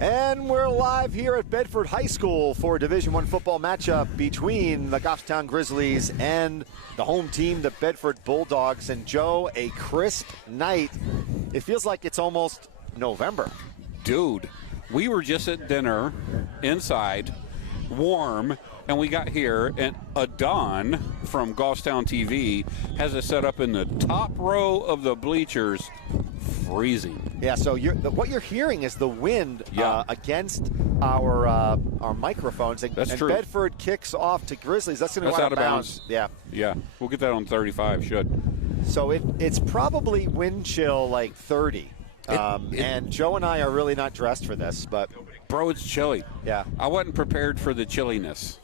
And we're live here at Bedford High School for a Division I football matchup between the Goffstown Grizzlies and the home team, the Bedford Bulldogs. And Joe, a crisp night. It feels like it's almost November. Dude, we were just at dinner inside, warm, and we got here, and Adon from Goffstown TV has us set up in the top row of the bleachers, freezing. Yeah, so what you're hearing is the wind against our microphones. And, That's and true. Bedford kicks off to Grizzlies. That's going to go out of bounds. Yeah. Yeah, we'll get that on 35, should. So it's probably wind chill like 30. And Joe and I are really not dressed for this, but... Bro, it's chilly. Yeah. I wasn't prepared for the chilliness.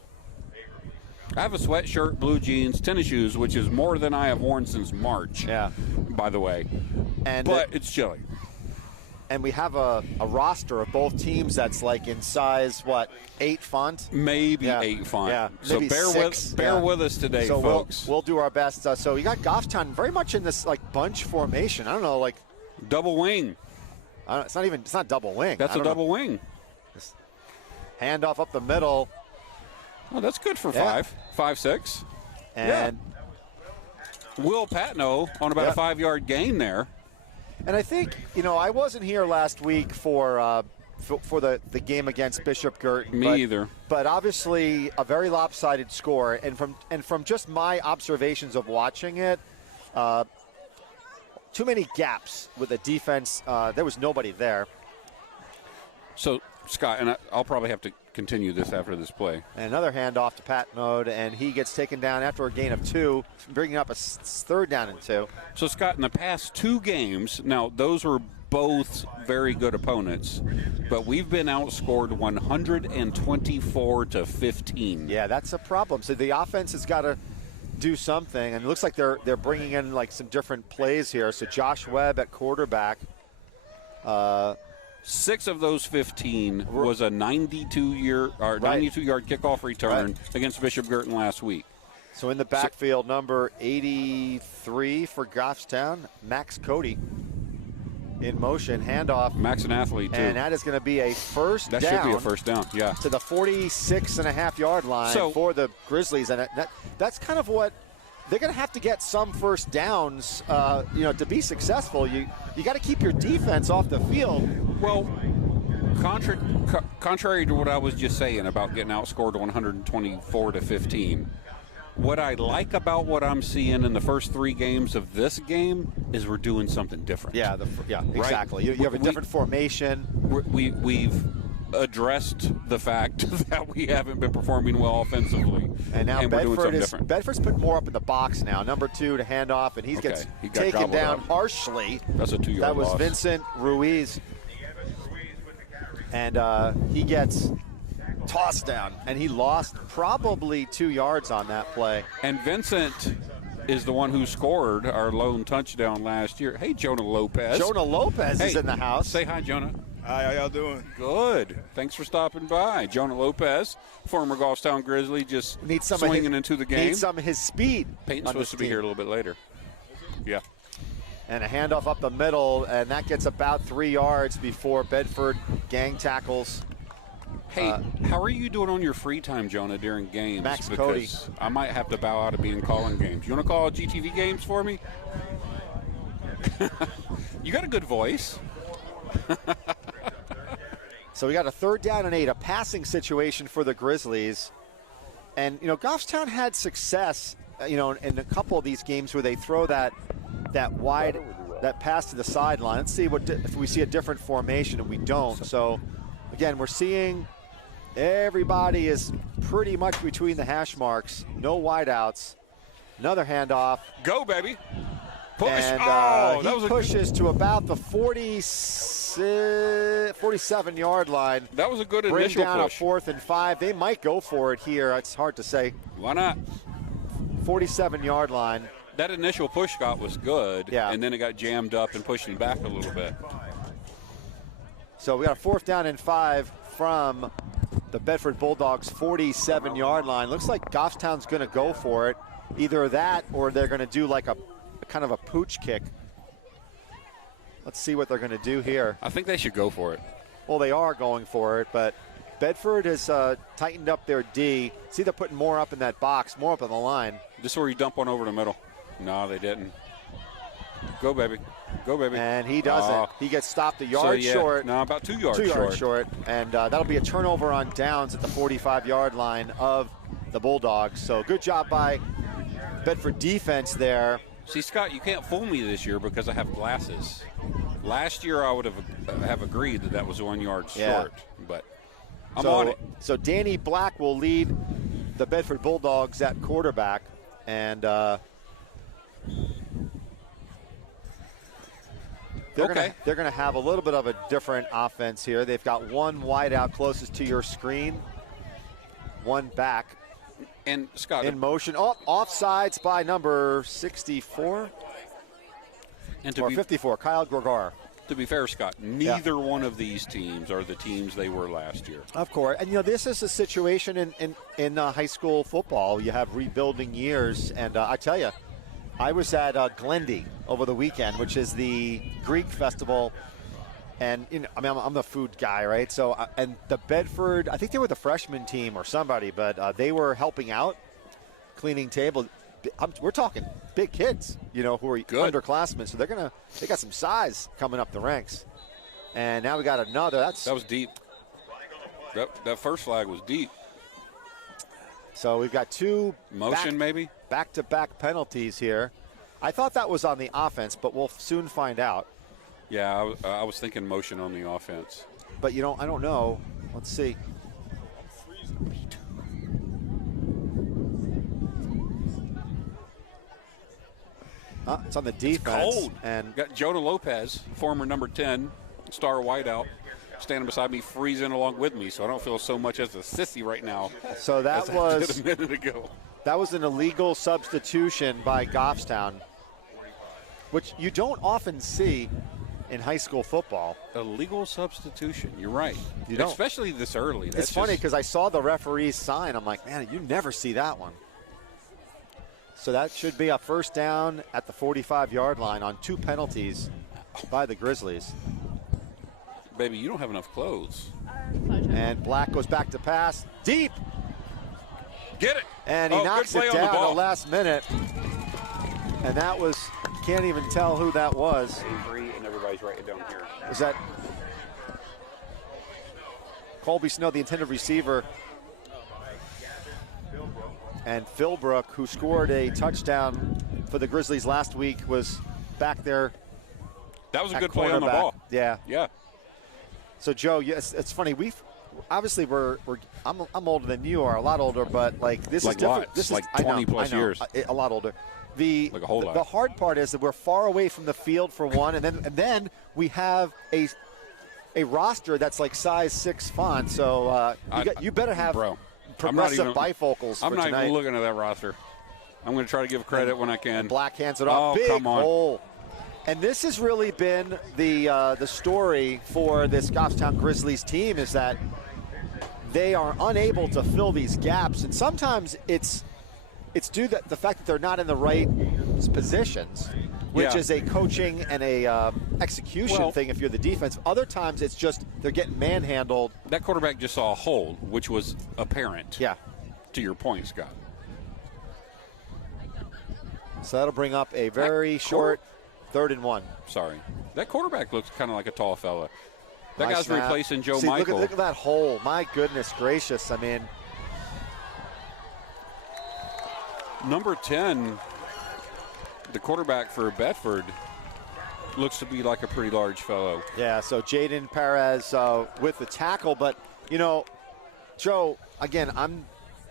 I have a sweatshirt, blue jeans, tennis shoes, which is more than I have worn since March, by the way. But it's chilly. And we have a roster of both teams that's like in size, 8 font? Maybe 8 font. Yeah, so maybe bear with us today, so folks. We'll do our best. So you got Goffstown very much in this like bunch formation. I don't know, like double wing. It's not double wing. That's a double wing. Handoff up the middle. Oh, that's good for 5'6". And Will Patno on about a 5-yard gain there. And I think, I wasn't here last week for the game against Bishop Girton. Me either. But obviously a very lopsided score. And from just my observations of watching it, too many gaps with the defense. There was nobody there. So, Scott, and I'll probably have to continue this after this play. And another handoff to Patno, and he gets taken down after a gain of 2, bringing up a third down and 2. So, Scott, in the past 2 games, now those were both very good opponents, but we've been outscored 124 to 15. Yeah, that's a problem. So the offense has got to do something, and it looks like they're bringing in like some different plays here. So Josh Webb at quarterback. 6 of those 15 was a 92-yard kickoff return against Bishop Girton last week. So in the backfield, number 83 for Goffstown, Max Cody in motion, handoff. Max an athlete, too. And that is going to be a first down. That should be a first down, yeah. To the 46.5-yard line for the Grizzlies. And that's kind of what they're going to have to get, some first downs, to be successful. You got to keep your defense off the field. Well, contrary to what I was just saying about getting outscored 124 to 15, what I like about what I'm seeing in the first 3 games of this game is we're doing something different. Yeah, exactly. You have a different formation. We've addressed the fact that we haven't been performing well offensively. And now Bedford's put more up in the box now. Number 2 to hand off, and he gets taken down harshly. That's a 2-yard That was loss. Vincent Ruiz. And he gets tossed down, and he lost probably 2 yards on that play. And Vincent is the one who scored our lone touchdown last year. Hey, Jonah Lopez. Jonah Lopez is in the house. Say hi, Jonah. Hi, how y'all doing? Good. Thanks for stopping by. Jonah Lopez, former Goffstown Grizzly, just swinging into the game. Needs some of his speed. Peyton's supposed to be here a little bit later. Yeah. And a handoff up the middle, and that gets about 3 yards before Bedford gang tackles. Hey, how are you doing on your free time, Jonah, during games? Max Cody. Cody. I might have to bow out of being calling games. You want to call GTV games for me? You got a good voice. So we got a 3rd down and 8, a passing situation for the Grizzlies. And, Goffstown had success, in a couple of these games where they throw that pass to the sideline. Let's see if we see a different formation, and we don't. So, again, we're seeing everybody is pretty much between the hash marks. No wideouts. Another handoff. Go, baby. Push. And he pushes to about the 47-yard line. That was a good Bring initial down push. a 4th and 5. They might go for it here. It's hard to say. Why not? 47-yard line. That initial push, Scott, was good. Yeah. And then it got jammed up and pushing back a little bit. So we got a 4th down and 5 from the Bedford Bulldogs' 47-yard line. Looks like Goffstown's going to go for it. Either that or they're going to do like a kind of a pooch kick. Let's see what they're going to do here. I think they should go for it. Well, they are going for it, but Bedford has tightened up their D. See, they're putting more up in that box, more up on the line. This is where you dump one over the middle. No, they didn't. Go, baby. Go, baby. And he doesn't. He gets stopped a yard short. No, about 2 yards 2 short. yards short. And that'll be a turnover on downs at the 45-yard line of the Bulldogs. So good job by Bedford defense there. See, Scott, you can't fool me this year because I have glasses. Last year I would have agreed that was 1 yard short, but I'm on it. So Danny Black will lead the Bedford Bulldogs at quarterback, and they're gonna have a little bit of a different offense here. They've got one wide out closest to your screen, one back. And Scott, in motion. Oh, offsides by number 64 and or 54, Kyle Gregar. To be fair, Scott, neither one of these teams are the teams they were last year. Of course. And, this is a situation in high school football. You have rebuilding years. And I tell you, I was at Glendy over the weekend, which is the Greek festival. And, I'm the food guy, right? So, and the Bedford, I think they were the freshman team or somebody, but they were helping out, cleaning table. We're talking big kids, who are underclassmen. So they got some size coming up the ranks. And now we got another. That was deep. That first flag was deep. So we've got two back-to-back penalties here. I thought that was on the offense, but we'll soon find out. Yeah, I was thinking motion on the offense. But, I don't know. Let's see. It's on the defense. It's cold. And got Jonah Lopez, former number 10, star wideout, standing beside me, freezing along with me, so I don't feel so much as a sissy right now. So that was a minute ago. That was an illegal substitution by Goffstown, which you don't often see in high school football. Illegal substitution. You're right. You don't. Especially this early. It's funny because I saw the referee's sign. I'm like, man, you never see that one. So that should be a first down at the 45-yard line on 2 penalties by the Grizzlies. Baby, you don't have enough clothes. And Black goes back to pass. Deep. Get it. And he knocks it down at the last minute. And that was, can't even tell who that was. Avery, and everybody's writing down here. Was that Colby Snow, the intended receiver? And Philbrook, who scored a touchdown for the Grizzlies last week, was back there. That was a good play on the ball. Yeah. Yeah. So, Joe, yes, it's funny. I'm older than you are, a lot older, but this is different. This is like 20 plus years. A lot older. The hard part is that we're far away from the field for one, and then we have a roster that's like size 6 font. So you better have progressive bifocals. I'm not even looking at that roster. I'm going to try to give credit when I can. And Black hands it off. Big come on. hole. And this has really been the story for this Goffstown Grizzlies team, is that they are unable to fill these gaps, and sometimes it's due to the fact that they're not in the right positions, which is a coaching and a execution thing if you're the defense. Other times it's just they're getting manhandled. That quarterback just saw a hole, which was apparent. Yeah. To your point, Scott. So that'll bring up a very short 3rd and 1. Sorry. That quarterback looks kind of like a tall fella. That Nice guy's snap. replacing Joe See, Michael. Look at that hole. My goodness gracious. I mean, number 10, the quarterback for Bedford, looks to be like a pretty large fellow. Yeah, so Jaden Perez with the tackle. But, Joe, again,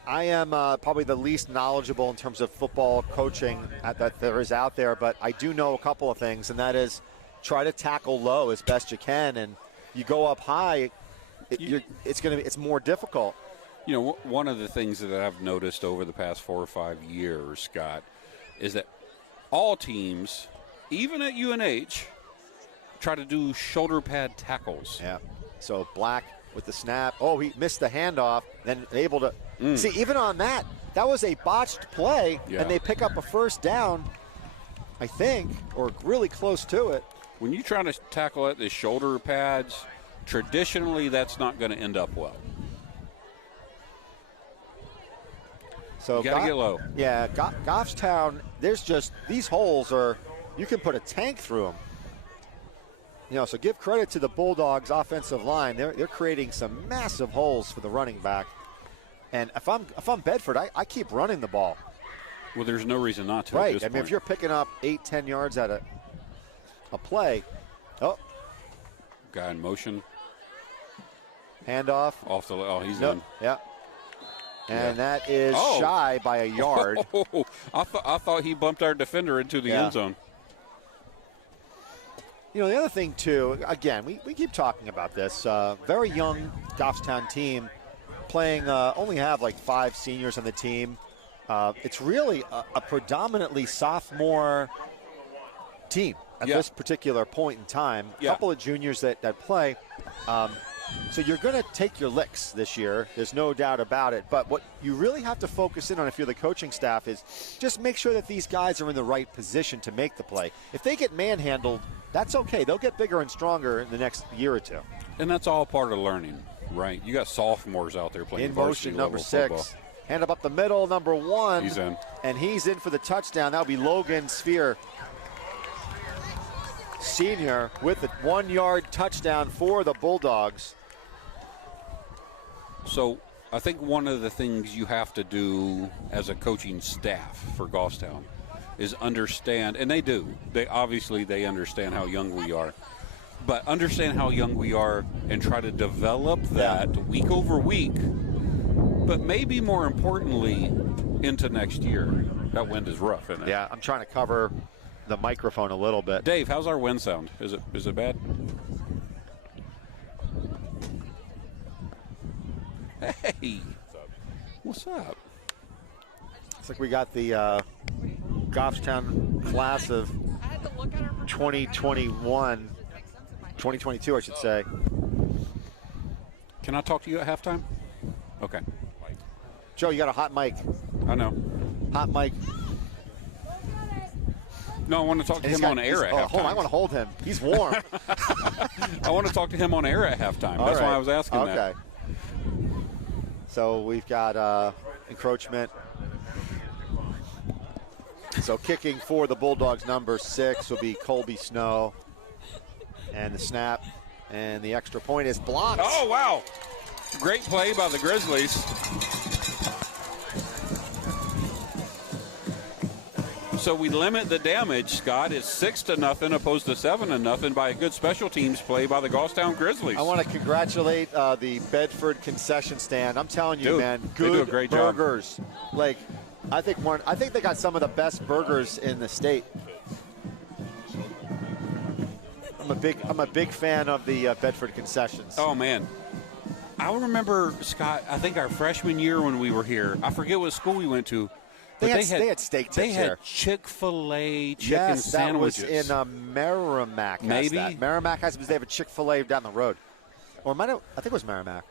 I am probably the least knowledgeable in terms of football coaching that there is out there, but I do know a couple of things, and that is try to tackle low as best you can, and you go up high, it's more difficult. One of the things that I've noticed over the past 4 or 5 years, Scott, is that all teams, even at UNH, try to do shoulder pad tackles. Yeah. So Black with the snap. Oh, he missed the handoff, then able to see. Even on that was a botched play, and they pick up a first down, I think, or really close to it. When you try to tackle at the shoulder pads, Traditionally, that's not going to end up well. So you got to get low. Yeah, Goffstown, there's just, these holes are, you can put a tank through them. You know, so give credit to the Bulldogs offensive line. They're creating some massive holes for the running back. And if I'm Bedford, I keep running the ball. Well, there's no reason not to. Right. At this If you're picking up 8-10 yards at a play, guy in motion. Handoff. He's nope. in. Yeah. And that is shy by a yard. Oh, I thought he bumped our defender into the end zone. You know, the other thing, too, again, we keep talking about this. Very young Goffstown team playing, only have like 5 seniors on the team. It's really a predominantly sophomore team at this particular point in time. A couple of juniors that play. So you're going to take your licks this year. There's no doubt about it. But what you really have to focus in on if you're the coaching staff is just make sure that these guys are in the right position to make the play. If they get manhandled, that's okay. They'll get bigger and stronger in the next year or two. And that's all part of learning, right? You got sophomores out there playing in motion, number 6. Football. Hand up the middle, number 1. He's in. And he's in for the touchdown. That'll be Logan Sphere, senior, with a 1-yard touchdown for the Bulldogs. So I think one of the things you have to do as a coaching staff for Goffstown is understand, and they do. They understand how young we are. But understand how young we are and try to develop that week over week. But maybe more importantly, into next year. That wind is rough, isn't it? Yeah, I'm trying to cover the microphone a little bit. Dave, how's our wind sound? Is it bad? Hey, what's up? Looks like we got the Goffstown class of 2022, I should say. Can I talk to you at halftime? Okay. Joe, you got a hot mic. I know. Hot mic. No, I want to talk to him on air at halftime. Hold on, I want to hold him. He's warm. I want to talk to him on air at halftime. That's why I was asking that. Okay. So we've got encroachment. So kicking for the Bulldogs, number 6 will be Colby Snow. And the snap and the extra point is blocked. Oh, wow. Great play by the Grizzlies. So we limit the damage, Scott. It's 6-0 opposed to 7-0 by a good special teams play by the Goffstown Grizzlies. I want to congratulate the Bedford concession stand. I'm telling you, man, good they do a great burgers. Job. Like, I think they got some of the best burgers in the state. I'm a big fan of the Bedford concessions. Oh man, I remember, Scott. I think our freshman year when we were here. I forget what school we went to. They had steak tips. They had there. Chick-fil-A chicken sandwiches. That was in Merrimack. Maybe that. Merrimack has because they have a Chick-fil-A down the road, or I think it was Merrimack.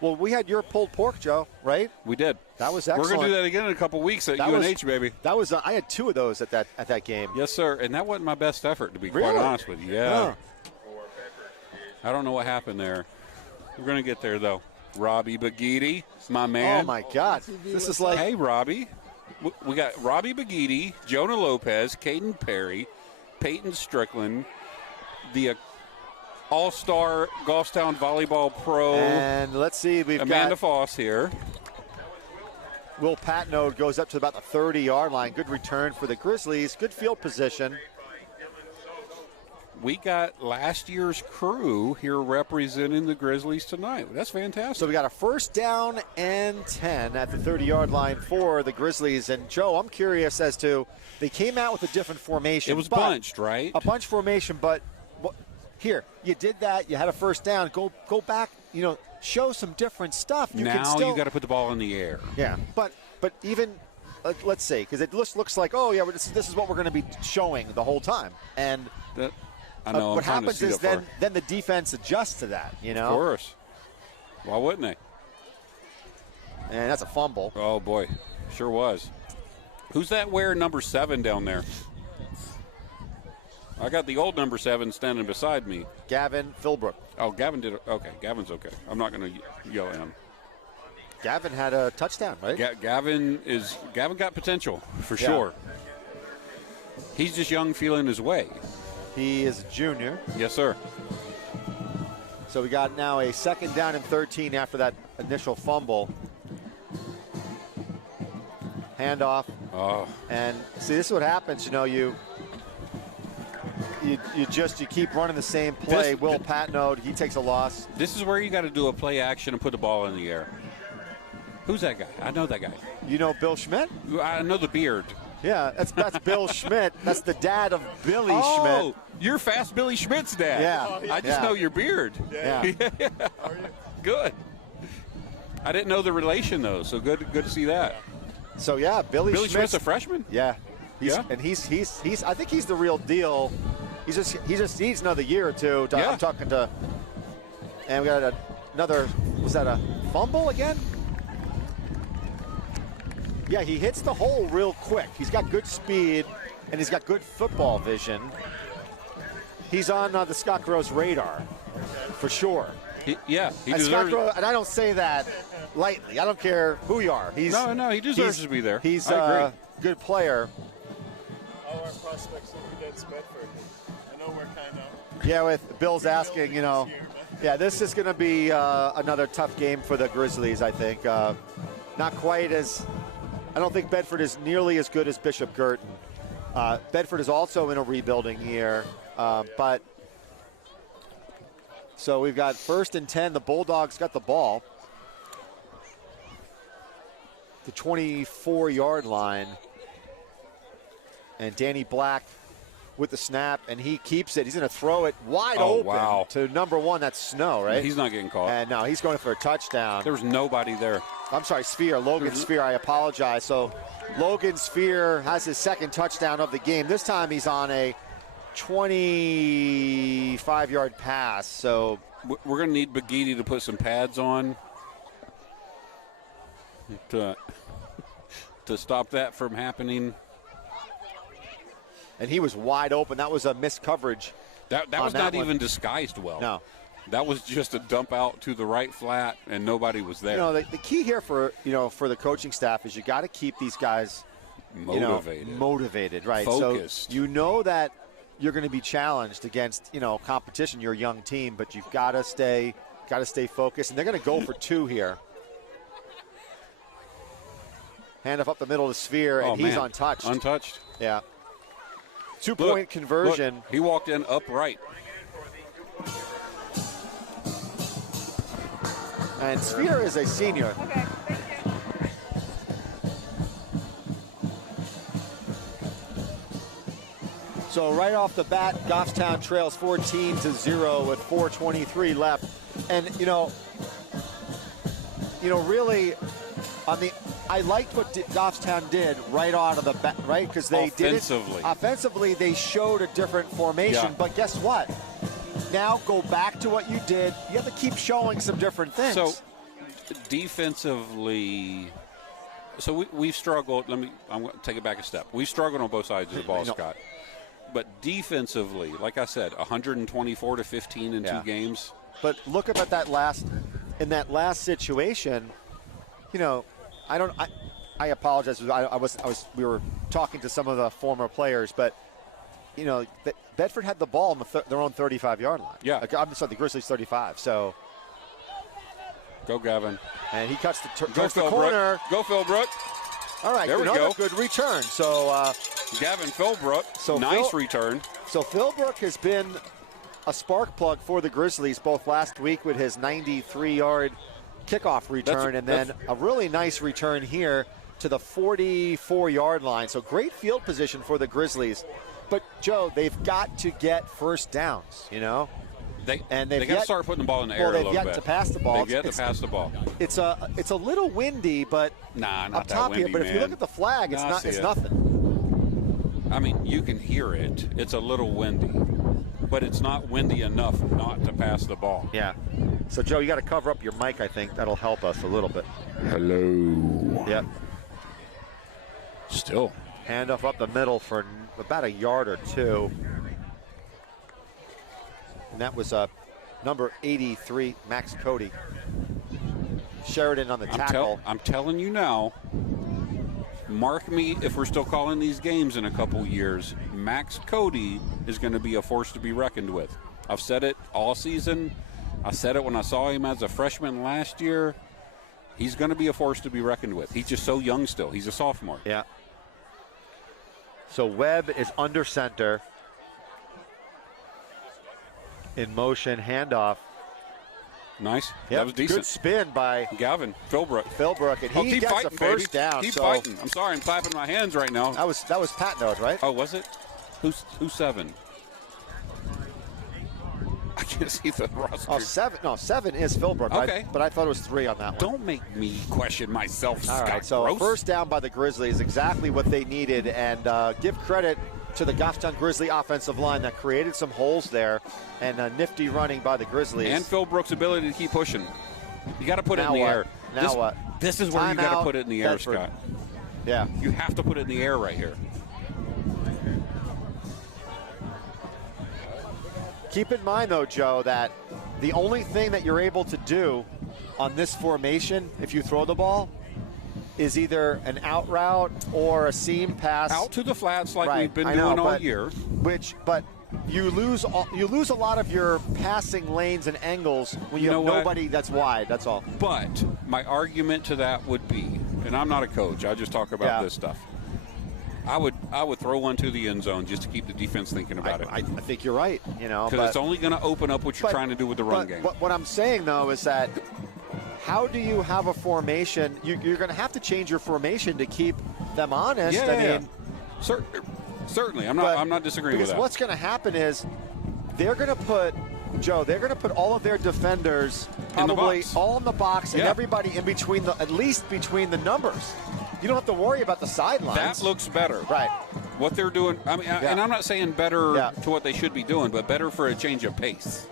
Well, we had your pulled pork, Joe, right? We did. That was excellent. We're going to do that again in a couple weeks at UNH, baby. That was. I had 2 of those at that game. Yes, sir. And that wasn't my best effort, to be quite honest with you. Yeah. Huh. I don't know what happened there. We're going to get there, though. Robbie Bagidi, my man. Oh, my God. This is like. Hey, Robbie. We got Robbie Bagidi, Jonah Lopez, Caden Perry, Peyton Strickland, the All-Star Goffstown Volleyball Pro. And let's see, we've Amanda got Foss here. Will Patnode goes up to about the 30-yard line. Good return for the Grizzlies. Good field position. We got last year's crew here representing the Grizzlies tonight. That's fantastic. So we got a 1st down and 10 at the 30-yard line for the Grizzlies. And, Joe, I'm curious as to they came out with a different formation. It was bunched, right? A bunch formation, but here, you did that. You had a 1st down. Go back, show some different stuff. You got to put the ball in the air. Yeah, but even let's say, because it looks like, this is what we're going to be showing the whole time. And I know. What happens is then the defense adjusts to that, Of course. Why wouldn't they? And that's a fumble. Oh, boy. Sure was. Who's that wearing number 7 down there? I got the old number 7 standing beside me. Gavin Philbrook. Oh, Gavin did. Okay, Gavin's okay. I'm not going to yell at him. Gavin had a touchdown, right? Gavin got potential for sure. He's just young, feeling his way. He is a junior. Yes, sir. So we got now a 2nd down and 13 after that initial fumble. Handoff. Oh. And see, this is what happens. You know, you keep running the same play. Will Patnode, he takes a loss. This is where you got to do a play action and put the ball in the air. Who's that guy? I know that guy. You know Bill Schmidt? I know the beard. Yeah, that's Bill Schmidt. That's the dad of Billy Schmidt. Oh, you're Fast Billy Schmidt's dad. Yeah. I just know your beard. Yeah. How are you? Good. I didn't know the relation though, so good to see that. So yeah, Billy Schmidt's a freshman? Yeah. And he's I think he's the real deal. He just needs another year or two. I'm talking to, and we got another. Was that a fumble again? Yeah, he hits the hole real quick. He's got good speed, and he's got good football vision. He's on the Scott Gross radar, for sure. He deserves. Scott Gross, and I don't say that lightly. I don't care who you are. He deserves to be there. He's a good player. How are our prospects look against Bedford? I know we're kind of. Yeah, with Bill's asking, yeah, this is going to be another tough game for the Grizzlies, I think. Not quite as. I don't think Bedford is nearly as good as Bishop Girton. Bedford is also in a rebuilding year, but so we've got 1st and 10. The Bulldogs got the ball. The 24-yard line. And Danny Black with the snap, and he keeps it. He's going to throw it wide open to number 1. That's Snow, right? He's not getting caught. And no, he's going for a touchdown. There was nobody there. I'm sorry, Logan Sphere. I apologize. So Logan Sphere has his 2nd touchdown of the game. This time he's on a 25-yard pass. So we're going to need Baghetti to put some pads on to stop that from happening. And he was wide open. That was a missed coverage. That was not even disguised well. No. That was just a dump out to the right flat, and nobody was there. The key here for the coaching staff is you got to keep these guys motivated, right? Focused. So you know that you're going to be challenged against competition, your young team, but you've got to stay focused. And they're going to go for 2 here. Handoff up the middle to Sphere, and he's untouched. Untouched. Yeah. 2-point conversion. Look, he walked in upright. And Sphere is a senior. Okay, thank you. So right off the bat, Goffstown trails 14-0 with 4:23 left. And really, I liked what Goffstown did right out of the bat, right? Because they did it offensively. They showed a different formation, but guess what? Now go back to what you did. You have to keep showing some different things. So defensively, we've struggled. I'm going to take it back a step. We've struggled on both sides of the ball, Scott. But defensively, like I said, 124-15 in 2 games. But look at that last situation. I apologize. We were talking to some of the former players, but Bedford had the ball on their own 35-yard line. Yeah. I'm sorry, the Grizzlies 35. So go, Gavin. And he cuts the corner. Go, Philbrook. All right, another good return. So Gavin Philbrook, nice return. So Philbrook has been a spark plug for the Grizzlies both last week with his 93-yard kickoff return and then a really nice return here to the 44-yard line. So great field position for the Grizzlies. But, Joe, they've got to get first downs, They got to start putting the ball in the air a little bit. They've yet to pass the ball. They've yet to pass the ball. It's a little windy, but not up top windy, here. But if you look at the flag, it's nothing. I mean, you can hear it. It's a little windy, but it's not windy enough not to pass the ball. Yeah. So, Joe, you got to cover up your mic, I think. That'll help us a little bit. Hello. Yep. Still. Handoff up the middle for about a yard or 2. and that was number 83, Max Cody. Sheridan on the tackle. I'm telling you now, mark me if we're still calling these games in a couple years, Max Cody is going to be a force to be reckoned with. I've said it all season. I said it when I saw him as a freshman last year. He's going to be a force to be reckoned with. He's just so young still. He's a sophomore. Yeah. So Webb is under center. In motion, handoff. Nice. Yep. That was decent. Good spin by Gavin Philbrook. And he keep gets fighting, a first baby. down. Keep so fighting. I'm sorry, I'm clapping my hands right now. That was Patnode, right? Oh, was it? Who's 7? I can't see the roster. Oh, 7. No, 7 is Philbrook. Okay. But I thought it was 3 on that one. Don't make me question myself, All Scott right, so Gross. first down by the Grizzlies, exactly what they needed, and give credit to the Goffstown Grizzly offensive line that created some holes there, and nifty running by the Grizzlies. And Philbrook's ability to keep pushing. You got to put it in the air. Now what? This is where you got to put it in the air, Bedford. Scott. Yeah. You have to put it in the air right here. Keep in mind, though, Joe, that the only thing that you're able to do on this formation, if you throw the ball, is either an out route or a seam pass. Out to the flats like Right, we've been I doing know, all but- year. But you lose a lot of your passing lanes and angles when you You have know what? nobody that's wide. That's all. But my argument to that would be, and I'm not a coach, I just talk about this stuff. I would throw one to the end zone just to keep the defense thinking about it. I think you're right. Because it's only going to open up what you're trying to do with the run game. What I'm saying, though, is that how do you have a formation? You're going to have to change your formation to keep them honest. Yeah. Certainly. I'm not disagreeing with that. Because what's going to happen is they're going to put all of their defenders probably all in the box and everybody in between at least between the numbers. You don't have to worry about the sidelines. That looks better. Right. What they're doing, and I'm not saying better to what they should be doing, but better for a change of pace.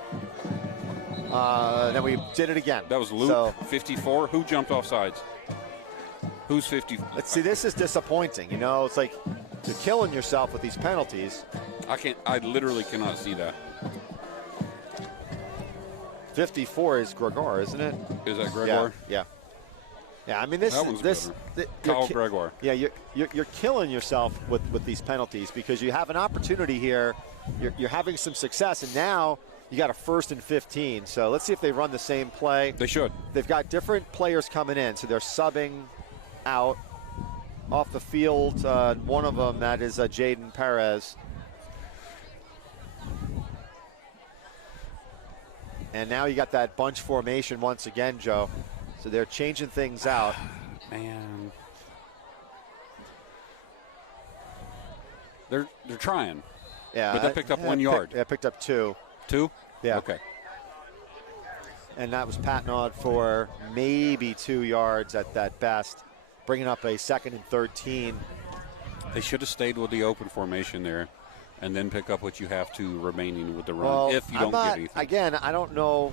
Then we did it again. That was Luke, 54. Who jumped off sides? Who's 50? Let's see, this is disappointing. It's like you're killing yourself with these penalties. I literally cannot see that. 54 is Gregor, isn't it? Is that Gregor? Yeah. I mean, this Kyle Gregor. Yeah, you're killing yourself with these penalties because you have an opportunity here. You're having some success, and now you got a 1st and 15. So let's see if they run the same play. They should. They've got different players coming in, so they're subbing out off the field. One of them, that is Jaden Perez. And now you got that bunch formation once again, Joe. So they're changing things out. Man. They're trying. Yeah. But that picked up 1 yard. It picked up 2. 2? Yeah. Okay. And that was Patnod for maybe 2 yards at best, bringing up a 2nd and 13. They should have stayed with the open formation there and then pick up what you have to remaining with the run Well, if you don't get anything. Again, I don't know.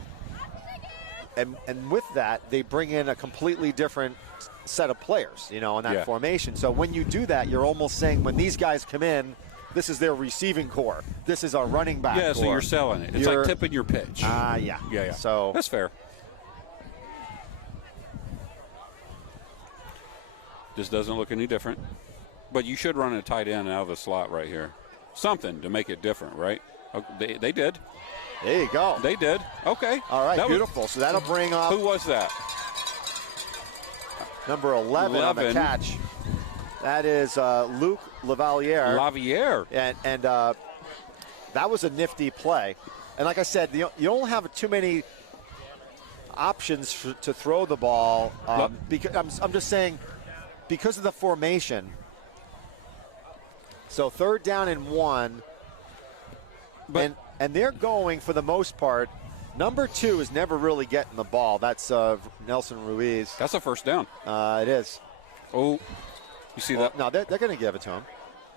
And with that, they bring in a completely different set of players, in that formation. So when you do that, you're almost saying when these guys come in, this is their receiving core. This is our running back core. So you're selling it. It's like tipping your pitch. Yeah. So that's fair. This doesn't look any different. But you should run a tight end out of the slot right here. Something to make it different, right? They did. There you go. They did. Okay. All right, beautiful. So that'll bring up. Who was that? Number 11 on the catch. That is Luke Lavalier. And that was a nifty play. And like I said, you don't have too many options to throw the ball. Because I'm just saying, because of the formation. So 3rd down and 1. And they're going, for the most part, number 2 is never really getting the ball. That's Nelson Ruiz. That's a first down. It is. Oh, you see that? No, they're going to give it to him.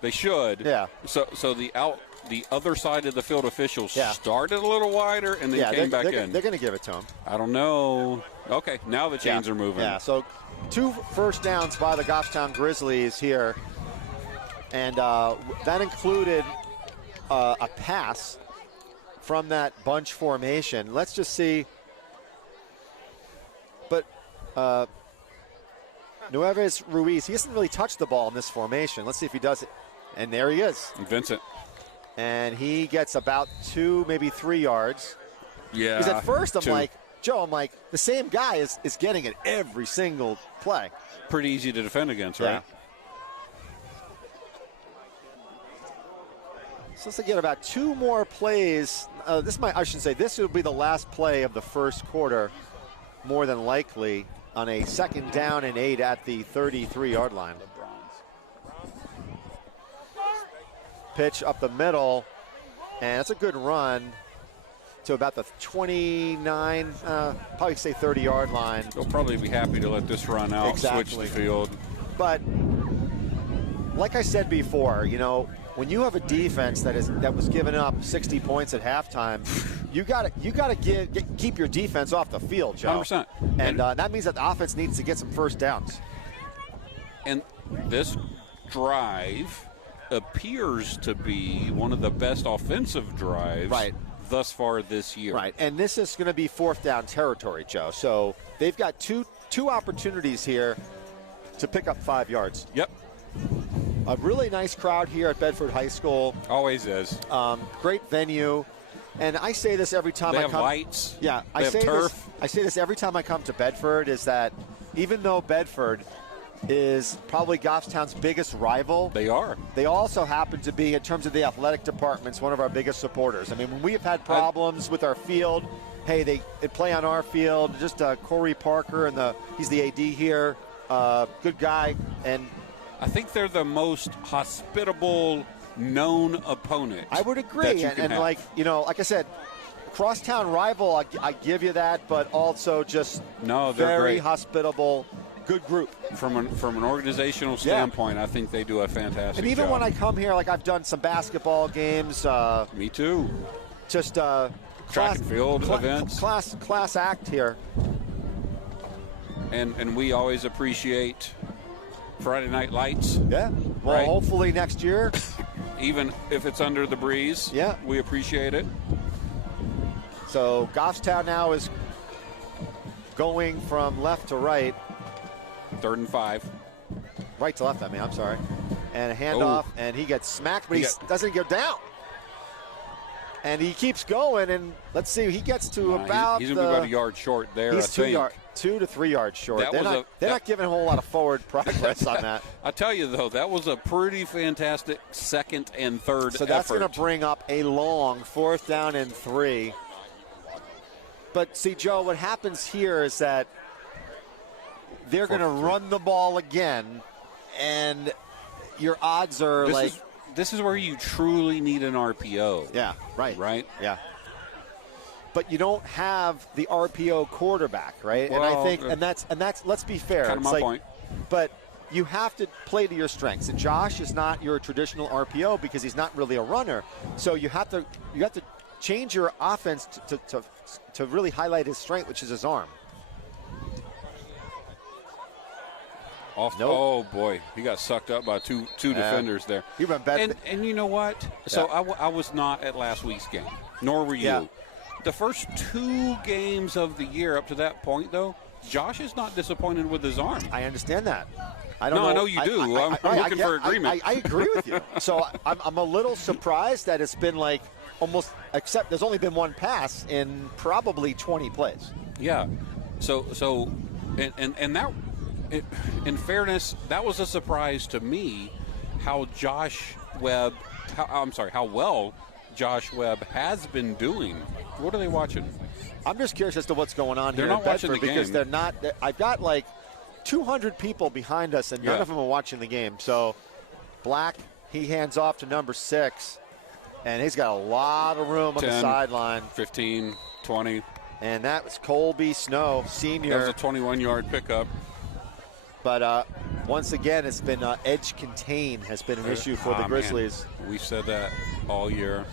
They should. Yeah. So the other side of the field officials started a little wider and then came back in. They're going to give it to him. I don't know. Okay, now the chains are moving. Yeah, so 2 first downs by the Goffstown Grizzlies here. And that included a pass from that bunch formation. Let's just see. But Nueves Ruiz, he hasn't really touched the ball in this formation. Let's see if he does it. And there he is. Vincent. And he gets about 2, maybe 3 yards. Yeah. Because at first I'm 2. like, Joe, the same guy is getting it every single play. Pretty easy to defend against, right? Yeah. So let's get about 2 more plays. I should say this will be the last play of the first quarter, more than likely, on a 2nd down and 8 at the 33-yard line. Pitch up the middle, and it's a good run to about the 29, probably say 30-yard line. They'll probably be happy to let this run out, Exactly. switch the field. But like I said before, when you have a defense that was giving up 60 points at halftime, you got to keep your defense off the field, Joe. 100%. And that means that the offense needs to get some first downs. And this drive appears to be one of the best offensive drives thus far this year. Right, and this is going to be 4th down territory, Joe. So they've got two opportunities here to pick up 5 yards. Yep. A really nice crowd here at Bedford High School. Always is. Great venue. And I say this every time They I have come. lights. Yeah, They have turf. I say this every time I come to Bedford, is that even though Bedford is probably Goffstown's biggest rival, They are. they also happen to be, in terms of the athletic departments, one of our biggest supporters. I mean, when we have had problems with our field, hey, they play on our field. Just Corey Parker, and he's the AD here, good guy. And I think they're the most hospitable known opponent. I would agree. And like I said, crosstown rival, I give you that, but also just they're very great. Hospitable, good group. From an organizational standpoint, I think they do a fantastic And even job. when I come here, like I've done some basketball games. Me too. Just Track and field events. Class act here. And we always appreciate Friday Night Lights. Yeah. Well, Right. hopefully next year. Even if it's under the breeze. Yeah. We appreciate it. So Goffstown now is going from left to right. 3rd and 5. Right to left, I'm sorry. And a handoff, and he gets smacked, but he doesn't go down. And he keeps going, and let's see, he gets to about he's going to be about a yard short there. He's I think. 2 to 3 yards short. That They're not giving a whole lot of forward progress on that. I tell you, though, that was a pretty fantastic 2nd and 3rd So that's effort. going to bring up a long 4th down and 3. But see, Joe, what happens here is that they're going to run the ball again, and your odds are This is where you truly need an RPO. Yeah, right. Right? Yeah. But you don't have the RPO quarterback, right? Well, and I think, and that's let's be fair. Kind of it's my point. But you have to play to your strengths. And Josh is not your traditional RPO because he's not really a runner. So you have to change your offense to really highlight his strength, which is his arm. Oh boy, he got sucked up by two defenders there. He went bad. And you know what? So I was not at last week's game, nor were you. Yeah. The first 2 games of the year up to that point, though, Josh is not disappointed with his arm. I understand that. I don't know. I know you do. I'm looking for agreement. I agree with you. So I'm a little surprised that it's been like almost, except there's only been one pass in probably 20 plays. Yeah. So and that, in fairness, that was a surprise to me how well Josh Webb has been doing. What are they watching? I'm just curious as to what's going on They're here not in watching Bedford the because game. they're not. I've got like 200 people behind us, and none of them are watching the game. So Black, he hands off to number 6, and he's got a lot of room on 10, the sideline. 15, 20. And that was Colby Snow, senior. That was a 21-yard pickup. But once again, it's been edge contain has been an issue for the Grizzlies. Man. We've said that all year.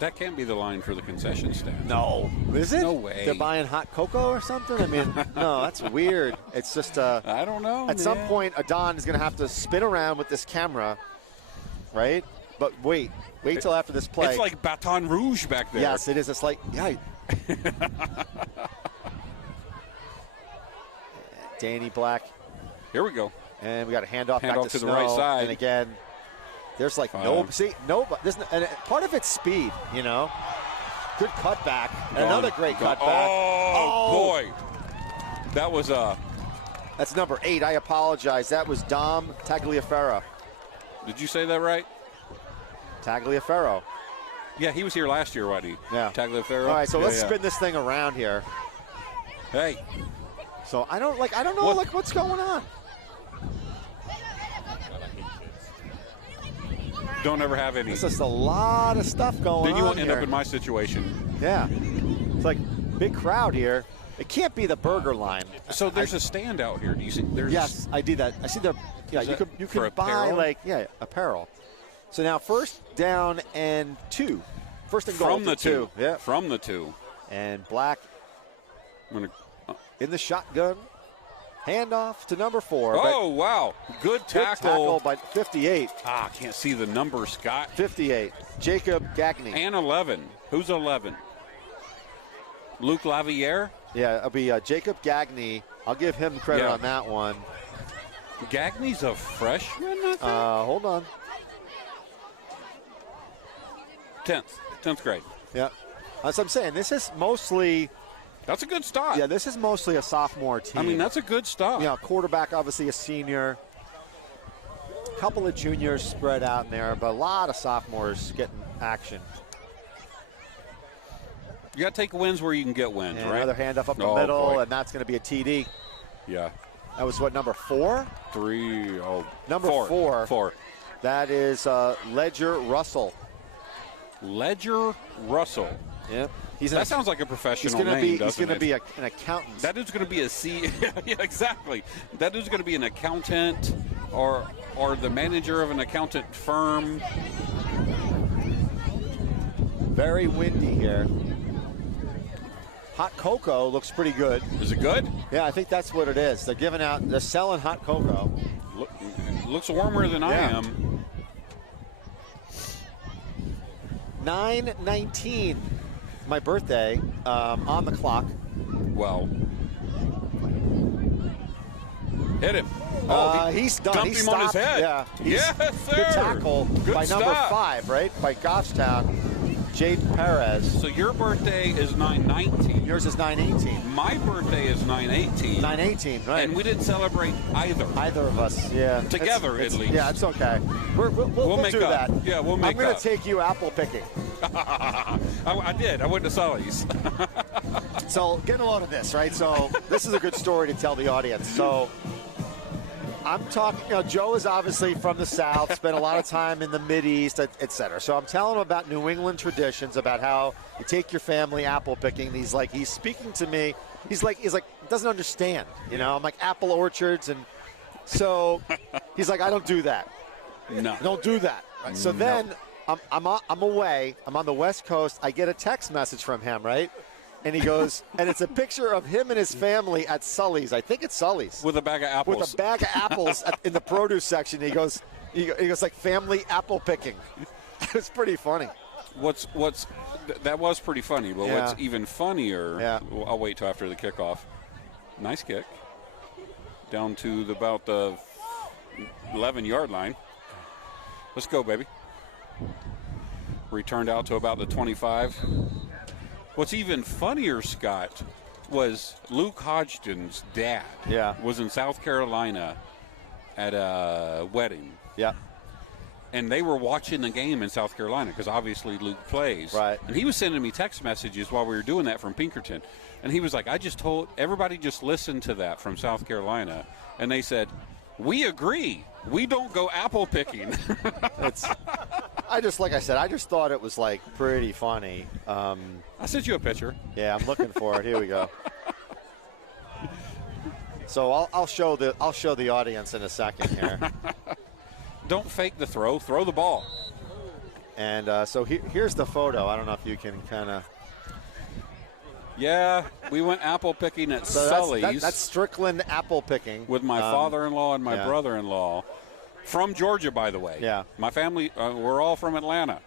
That can't be the line for the concession stand. No. Is it? No way. They're buying hot cocoa or something? I mean, no, that's weird. It's just I don't know. At some point, Adon is going to have to spin around with this camera, right? But wait till after this play. It's like Baton Rouge back there. Yes, it is. It's like, yeah. Danny Black. Here we go. And we got a handoff back Handoff to the Snow. right side. And again, there's like no, and part of it's speed, you know. Good cutback. Another great cutback. Oh, boy. That was That's number 8. I apologize. That was Dom Tagliaferro. Did you say that right? Tagliaferro. Yeah, he was here last year, wasn't he? Yeah. Tagliaferro. All right, so let's spin this thing around here. Hey. So I don't know what's going on. Don't ever have any. There's just a lot of stuff going on. Then you won't end here. up in my situation. Yeah. It's like big crowd here. It can't be the burger line. So there's a stand out here. Do you see? Yes, I did that. I see there. Yeah, you can buy apparel. So now first down and 2. First and goal from the 2. Yeah. From the 2. And Black I'm gonna, in the shotgun. Handoff to number 4. Oh, wow. Good tackle. By 58. I can't see the number, Scott. 58. Jacob Gagne. And 11. Who's 11? Luke Laviere? Yeah, it'll be Jacob Gagne. I'll give him credit on that one. Gagne's a freshman, I think? Hold on. 10th grade. Yeah. That's what I'm saying. This is mostly... That's a good start. Yeah, this is mostly a sophomore team. I mean, that's a good start. You know, quarterback, obviously a senior. A couple of juniors spread out in there, but a lot of sophomores getting action. You got to take wins where you can get wins, And right? another handoff up the middle, boy. and that's going to be a TD. Yeah. That was what, number 4? 3. Oh, Number 4. 4. That is Ledger Russell. Ledger Russell. Yep. That sounds like a professional name, doesn't it? He's going to be an accountant. That is going to be a yeah, exactly. That is going to be an accountant or the manager of an accountant firm. Very windy here. Hot cocoa looks pretty good. Is it good? Yeah, I think that's what it is. They're selling hot cocoa. Looks warmer than I am. 9:19, my birthday, on the clock. Well, hit him. He's done. Dumped He him on his stopped. head. Yeah. Yes, sir. Good tackle Good by number stop. 5, right? By Goffstown, Jaden Perez. So your birthday is 9/19. Yours is 9:18. My birthday is 9/18. 9:18, right? And we didn't celebrate either. Either of us, yeah. Together, at least. Yeah, it's okay. We'll make do up. that. Yeah, we'll make I'm going up. to take you apple picking. I did. I went to Sully's. So get a load of this, right? So this is a good story to tell the audience. So I'm talking, Joe is obviously from the South, spent a lot of time in the Mideast, et cetera. So I'm telling him about New England traditions, about how you take your family apple picking. He's speaking to me. He's like, doesn't understand, I'm like apple orchards. And so he's like, I don't do that. No. Don't do that. Right? So then I'm away. I'm on the West Coast. I get a text message from him, right? And he goes, and it's a picture of him and his family at Sully's. I think it's Sully's. With a bag of apples. With a bag of apples in the produce section. He goes like family apple picking. It was pretty funny. That was pretty funny, but what's even funnier, I'll wait till after the kickoff. Nice kick. Down to about the 11-yard line. Let's go, baby. Returned out to about the 25. What's even funnier, Scott, was Luke Hodgkin's dad was in South Carolina at a wedding. Yeah. And they were watching the game in South Carolina because obviously Luke plays. Right. And he was sending me text messages while we were doing that from Pinkerton. And he was like, I just told everybody just listen to that from South Carolina. And they said, we agree. We don't go apple picking. I just thought it was like pretty funny. I sent you a picture. Yeah, I'm looking for it. Here we go. So I'll show the audience in a second here. Don't fake the throw. Throw the ball. And so here's the photo. I don't know if you can kind of. Yeah, we went apple picking at Sully's. That's Strickland apple picking. With my father-in-law and my brother-in-law. From Georgia, by the way. Yeah. My family, we're all from Atlanta.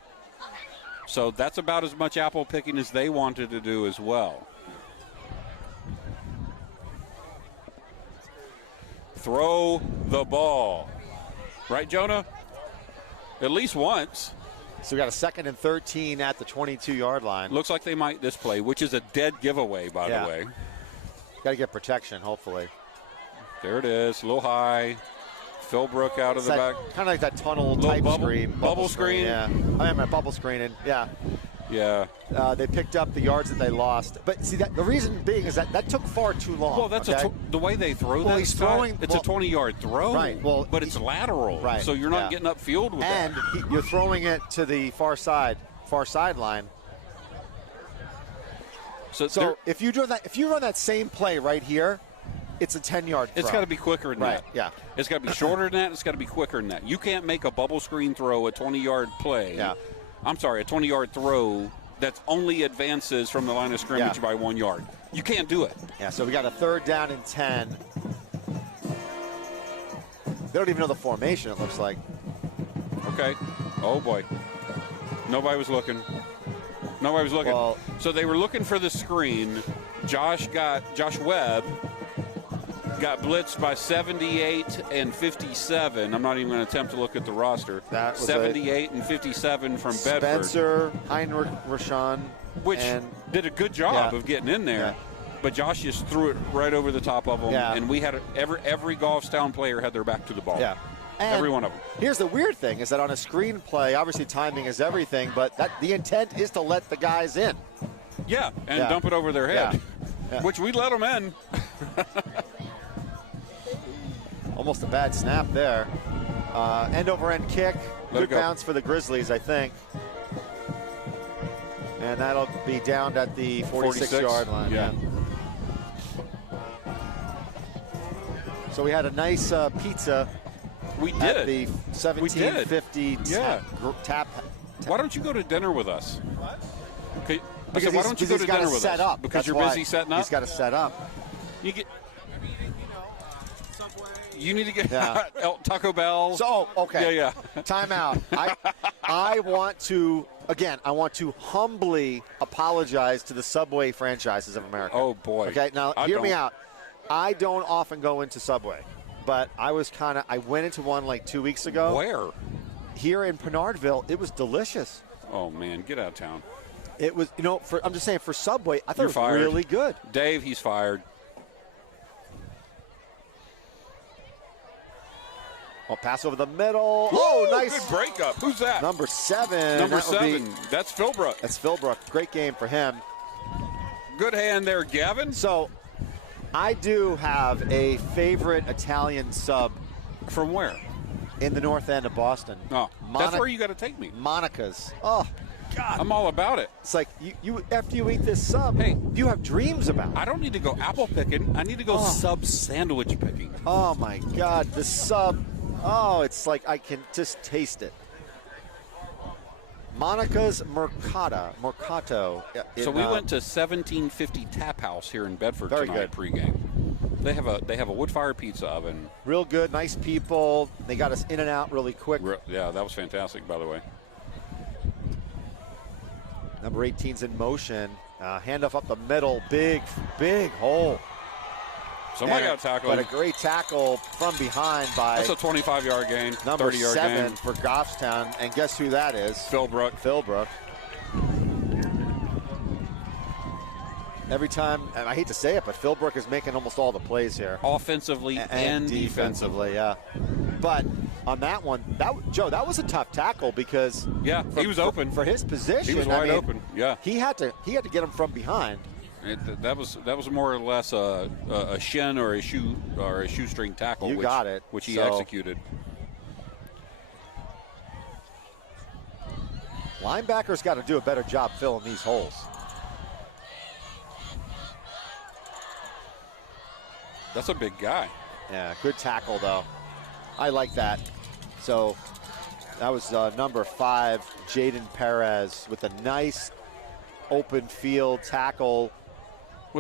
So that's about as much apple picking as they wanted to do as well. Throw the ball. Right, Jonah? At least once. So we got a 2nd and 13 at the 22-yard line. Looks like they might this play, which is a dead giveaway, by the way. Got to get protection, hopefully. There it is, a little high. Philbrook out of the back. Kind of like that tunnel type screen. Bubble screen? Yeah. I mean, a bubble screen. And yeah. Yeah. They picked up the yards that they lost. But see, the reason being is that took far too long. Well, that's the way they throw that. He's throwing. It's a 20-yard throw. Right. Well, but it's lateral. Right. So you're not getting upfield with and that. And you're throwing it to the far sideline. So if you run that same play right here, it's a 10-yard throw. It's got to be quicker than that. Yeah. It's got to be shorter than that. It's got to be quicker than that. You can't make a bubble screen throw, a 20-yard play. Yeah. I'm sorry, a 20-yard throw that only advances from the line of scrimmage by 1 yard. You can't do it. Yeah, so we got a 3rd down and 10. They don't even know the formation, it looks like. Okay. Oh, boy. Nobody was looking. Well, so they were looking for the screen. Josh Webb got blitzed by 78 and 57. I'm not even going to attempt to look at the roster. That was 78 and 57 from Bedford. Spencer, Heinrich, Rashawn. Which did a good job of getting in there. Yeah. But Josh just threw it right over the top of them. Yeah. And we had every Goffstown player had their back to the ball. Yeah. And every one of them. Here's the weird thing is that on a screen play, obviously timing is everything, but the intent is to let the guys in. Yeah, and dump it over their head, which we let them in. Almost a bad snap there. End over end kick. Good bounce for the Grizzlies, I think. And that'll be down at the 46-yard line. Yeah. So we had a nice pizza. We did. At the 1750 tap. Why don't you go to dinner with us? What? Because why don't you go to dinner with us? Up. Because you're busy setting up? He's got to set up. You need to get Taco Bell. So, okay. Yeah. Time out. I want to humbly apologize to the Subway franchises of America. Oh, boy. Okay, now hear me out. I don't often go into Subway, but I went into one like 2 weeks ago. Where? Here in Pinardville. It was delicious. Oh, man, get out of town. It was, I'm just saying, for Subway, I thought it was really good. Dave, he's fired. Pass over the middle. Oh, nice. Good breakup. Who's that? Number 7. Number 7. That's Philbrook. That's Philbrook. Great game for him. Good hand there, Gavin. So, I do have a favorite Italian sub. From where? In the north end of Boston. Oh, that's where you got to take me. Monica's. Oh, God. I'm all about it. It's like, you after you eat this sub, you have dreams about it. I don't need to go apple picking. I need to go sub sandwich picking. Oh, my God. The sub. Oh, it's like I can just taste it. Monica's Mercato. So we went to 1750 Tap House here in Bedford tonight pregame. They have a wood-fire pizza oven. Real good, nice people. They got us in and out really quick. Yeah, that was fantastic, by the way. Number 18's in motion. Handoff up the middle. Big hole. Somebody got tackled. But a great tackle from behind by... That's a 25-yard gain, number 30-yard 7 gain. for Goffstown. And guess who that is? Philbrook. Every time, and I hate to say it, but Philbrook is making almost all the plays here. Offensively and defensively, yeah. But on that one, Joe, that was a tough tackle because... Yeah, he was open. For his position. He was wide open, yeah. He had to get him from behind. That was more or less a shin or a shoestring tackle. You got it. Which he executed. Linebackers got to do a better job filling these holes. That's a big guy. Yeah, good tackle though. I like that. So that was number 5, Jaden Perez, with a nice open field tackle.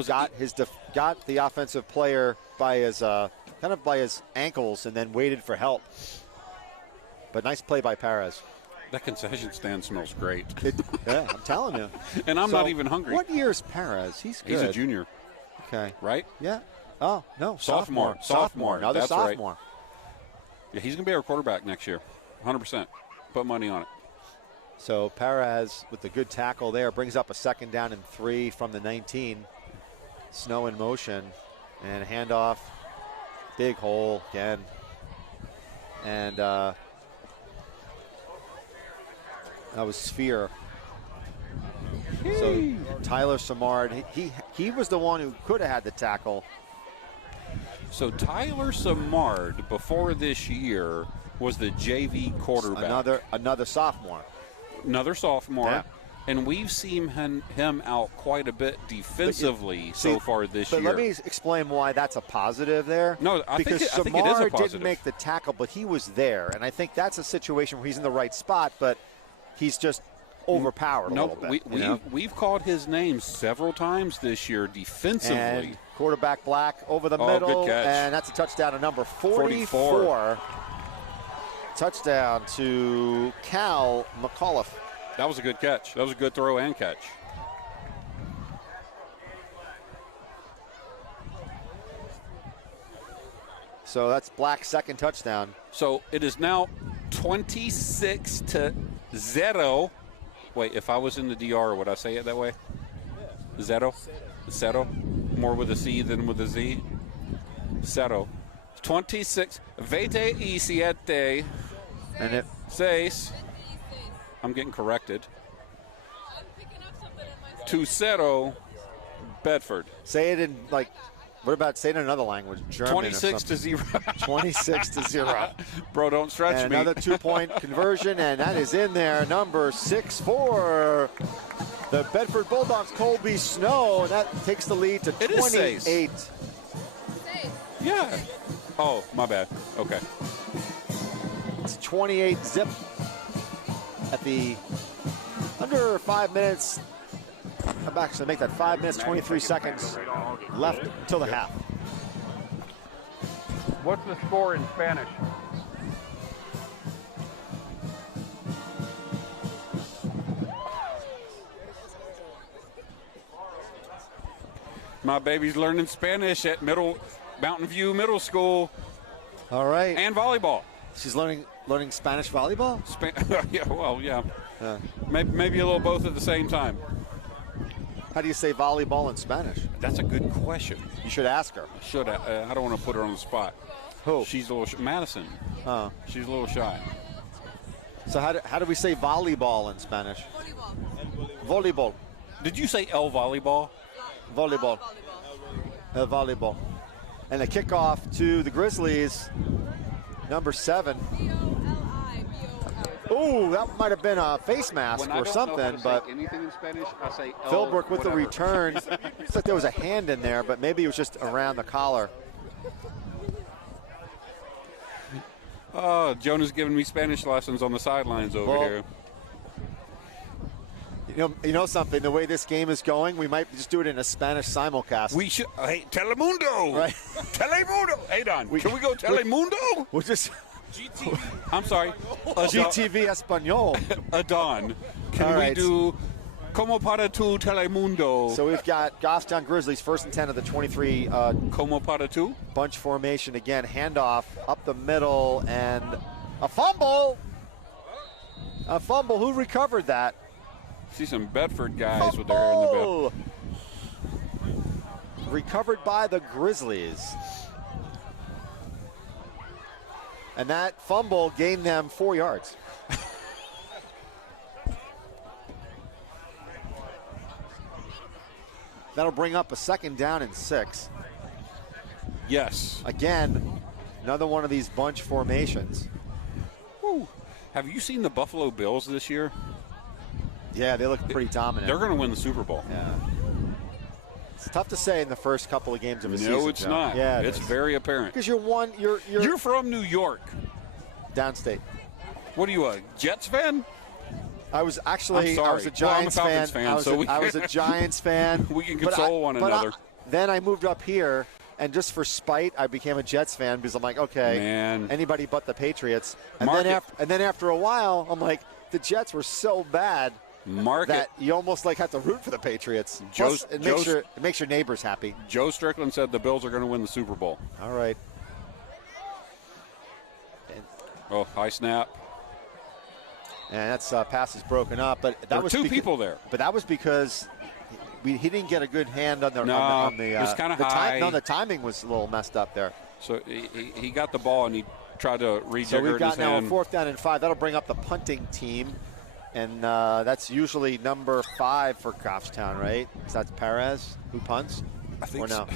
Got the offensive player by his by his ankles and then waited for help. But nice play by Perez. That concession stand smells great. Yeah, I'm telling you. And I'm So, not even hungry. What year is Perez? He's good. He's a junior, Okay. right? Yeah. Oh, no. Sophomore. Another That's right. sophomore. Yeah, he's going to be our quarterback next year. 100%. Put money on it. So Perez with the good tackle there brings up a 2nd down and 3 from the 19. Snow in motion and handoff. Big hole again. And that was Sphere. So Tyler Samard, he was the one who could have had the tackle. So Tyler Samard, before this year, was the JV quarterback. Another sophomore. Another sophomore. Yeah. And we've seen him out quite a bit defensively so far this year. But let me explain why that's a positive there. No, I think it is a Samard positive. didn't make the tackle, but he was there. And I think that's a situation where he's in the right spot, but he's just overpowered a little bit. We've called his name several times this year defensively. And quarterback Black over the middle. Good catch. And that's a touchdown to number 44. Touchdown to Cal McAuliffe. That was a good catch. That was a good throw and catch. So that's Black's 2nd touchdown. So it is now 26-0. Wait, if I was in the DR, would I say it that way? Zero? Zero? More with a C than with a Z? Zero. 26. 27. And it 6. I'm getting corrected. 2-0, Bedford. say it in what about say it in another language? German 26-0. 26-0. Bro, don't stretch And me. another 2-point conversion, and that is in there. Number 6 for the Bedford Bulldogs, Colby Snow. And that takes the lead to It is 28. Yeah. Oh, my bad. Okay. It's 28 zip at the under 5 minutes. I'm back to make that 5 minutes, 23 seconds left until the half. What's the score in Spanish? My baby's learning Spanish at Mountain View Middle School. All right. And volleyball. She's learning Spanish volleyball? Yeah. Maybe a little both at the same time. How do you say volleyball in Spanish? That's a good question. You should ask her. Should I don't want to put her on the spot. Who? She's a little Madison. Oh. She's a little shy. So how do we say volleyball in Spanish? Volleyball. Did you say El Volleyball? Volleyball. Volleyball. And a kickoff to the Grizzlies, number 7. Ooh, that might have been a face mask or something, but anything in Spanish, I say El Philbrook with the whatever. return. Looks like there was a hand in there, but maybe it was just around the collar. Oh, Jonah's giving me Spanish lessons on the sidelines over here. You know something? The way this game is going, we might just do it in a Spanish simulcast. We should. Hey, Telemundo. Right. Telemundo. Hey, Don. Can we go Telemundo? We'll just GTV. I'm sorry. GTV Espanol. Adon. Can All we right. do Como para tu Telemundo? So we've got Goffstown Grizzlies, 1st and 10 of the 23 Como para tu? bunch formation again. Handoff up the middle and a fumble. A fumble. Who recovered that? See some Bedford guys with their hair in the back. Recovered by the Grizzlies. And that fumble gained them 4 yards. That'll bring up a 2nd down and 6. Yes. Again, another one of these bunch formations. Woo. Have you seen the Buffalo Bills this year? Yeah, they look pretty dominant. They're going to win the Super Bowl. Yeah. It's tough to say in the first couple of games of a season. No, it's Joe. not. Yeah, it's very apparent. because you're from New York. downstate. What are you, a Jets fan? I was actually I'm sorry. I was a Giants I'm a Falcons fan, I was, so I was a Giants fan. We can but console one another. Then I moved up here, And just for spite, I became a Jets fan because I'm like, okay, Man. anybody but the Patriots. And Mark then after a while, I'm like, the Jets were so bad that you almost like have to root for the Patriots. Plus, it makes your neighbors happy. Joe Strickland said the Bills are going to win the Super Bowl. All right. Oh, high snap. And that's pass is broken up, but that There was were two people there. But that was because he didn't get a good hand on the. It was kind of high. The timing was a little messed up there. So he got the ball and he tried to rejigger So we've got his now hand. a 4th down and 5. That'll bring up the punting team, and that's usually number 5 for Goffstown, right? Because that's Perez who punts. I think or no?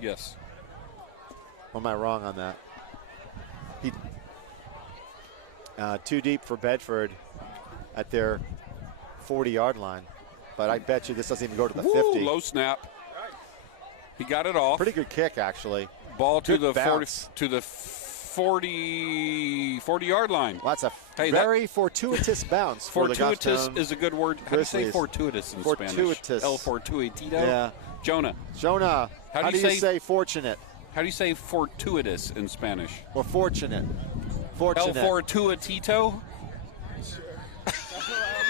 Yes. Or am I wrong on that? Too deep for Bedford at their 40-yard line. But I bet you this doesn't even go to the 50. Low snap. He got it off. Pretty good kick, actually. Ball to Good the 40 bounce. to the 40-yard line. Well, that's a Hey, very fortuitous bounce. For the Fortuitous Goffstown is a good word. How do you say Grizzlies. fortuitous in Fortuitous. Spanish? El fortuitito? Yeah. Jonah, Jonah, how do you say fortunate how do you say fortuitous in Spanish? or fortunate? El Fortunate. fortuitito?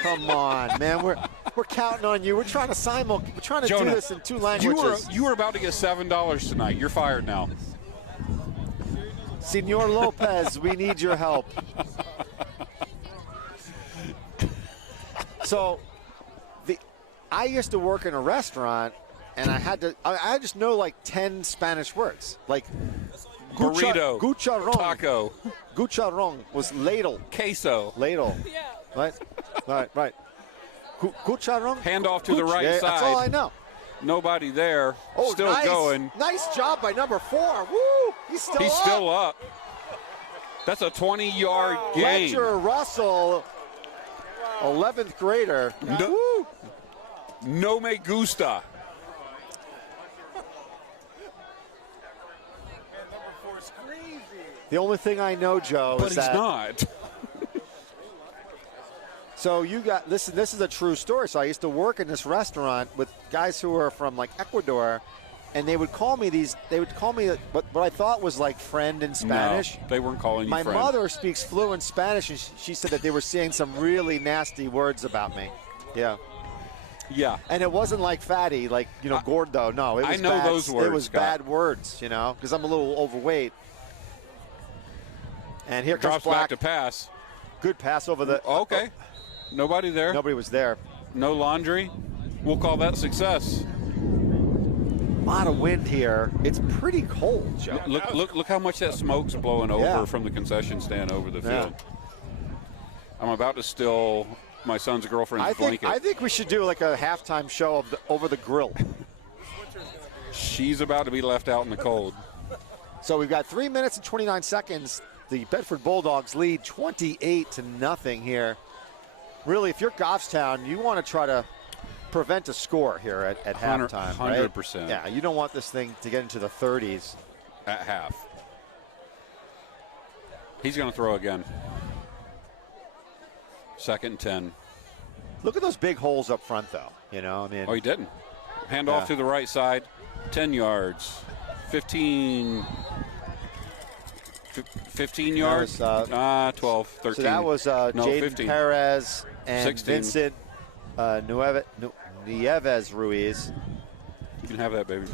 Come on, man. We're counting on you. We're trying to do Jonah, this in 2 languages. You were about to get $7 tonight. You're fired now. Senor Lopez, we need your help. So, I used to work in a restaurant, and I just know like 10 Spanish words. Like Burrito. Cucharon. Taco. Cucharon was ladle. Queso. Ladle. Right? Right. Cucharon? Hand off to the right side. That's all I know. Nobody there. Oh, Still nice. going. Nice job by number 4. Woo! He's Still up. That's a 20-yard gain. Ledger Russell, 11th grader. Woo! No me gusta. The only thing I know, Joe, But is he's that. not. So you got this is a true story. So I used to work in this restaurant with guys who were from like Ecuador, and they would call me what I thought was like friend in Spanish. No, they weren't calling you My friend. mother speaks fluent Spanish, and she said that they were saying some really nasty words about me. Yeah. Yeah. And it wasn't like fatty, like, gordo. No, it was I know bad, those words, It was Scott. bad words, because I'm a little overweight. And here Drops comes Black. back to pass. Good pass over the. Okay. Nobody there. Nobody was there. No laundry. We'll call that success. A lot of wind here. It's pretty cold, Joe. Look how much that smoke's blowing over Yeah. from the concession stand over the Yeah. field. I'm about to steal my son's girlfriend's blanket. I think we should do like a halftime show of over the grill. She's about to be left out in the cold. So we've got 3 minutes and 29 seconds. The Bedford Bulldogs lead 28-0 here. Really, if you're Goffstown, you want to try to prevent a score here at halftime. 100%. Right? Yeah, you don't want this thing to get into the 30s. At half. He's going to throw again. 2nd and 10. Look at those big holes up front, though. Oh, he didn't. Hand off to the right side. 10 yards. 15 yards? 12, 13. So that was Jaden 15. Perez and 16. Vincent Nieves Ruiz. You can have that, baby.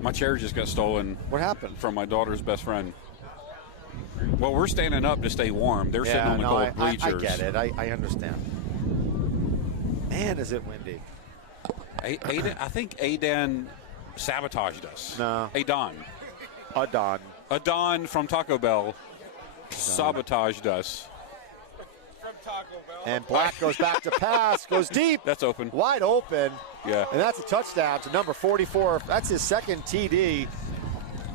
My chair just got stolen. What happened? From my daughter's best friend. Well, we're standing up to stay warm. They're sitting on the cold bleachers. I get it. I understand. Man, is it windy. I think Adan sabotaged us. No. Adon from Taco Bell sabotaged us. And Black goes back to pass, goes deep. That's open. Wide open. Yeah. And that's a touchdown to number 44. That's his second TD.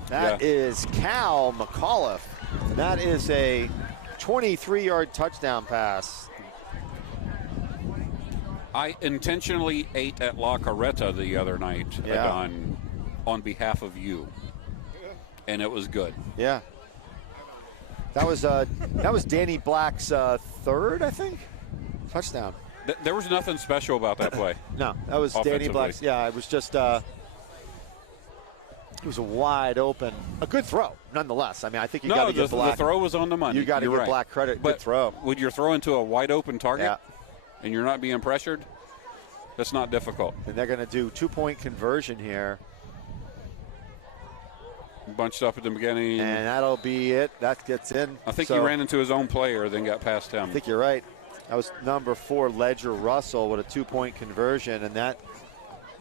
That is Cal McAuliffe. That is a 23-yard touchdown pass. I intentionally ate at La Carreta the other night, Adon, on behalf of you. And it was good. Yeah. That was Danny Black's third, I think, touchdown. There was nothing special about that play. No, that was Danny Black's. Yeah, it was just it was a wide open, a good throw, nonetheless. I mean, I think you got to give Black. The throw was on the money. You got to give Black credit. But good throw. Would you throw into a wide open target? Yeah. And you're not being pressured? That's not difficult. And they're going to do 2-point conversion here. Bunched up at the beginning. And that'll be it. That gets in. I think he ran into his own player, then got past him. I think you're right. That was number 4, Ledger Russell, with a 2-point conversion, and that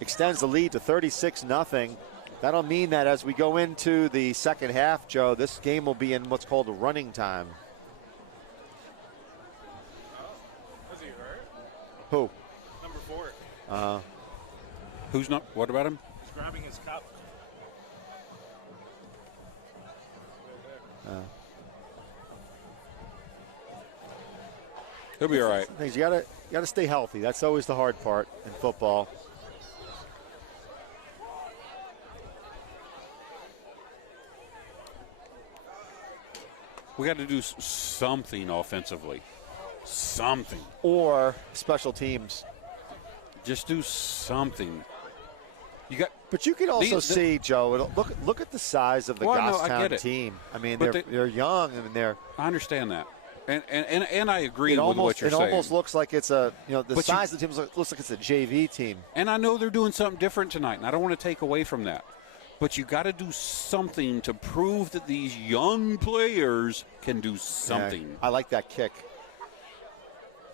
extends the lead to 36-0. That'll mean that as we go into the second half, Joe, this game will be in what's called a running time. Was he hurt? Who? Number 4. Who's not? What about him? He's grabbing his cup. He'll be all right. You gotta stay healthy. That's always the hard part in football. We got to do something offensively. Something. Or special teams. Just do something. But you can also see, Joe, look at the size of the Goffstown team. I mean, they're young. I mean, I understand that. And I agree with what you're saying. It almost looks like it's the size of the team looks like it's a JV team. And I know they're doing something different tonight, and I don't want to take away from that. But you got to do something to prove that these young players can do something. Yeah, I like that kick.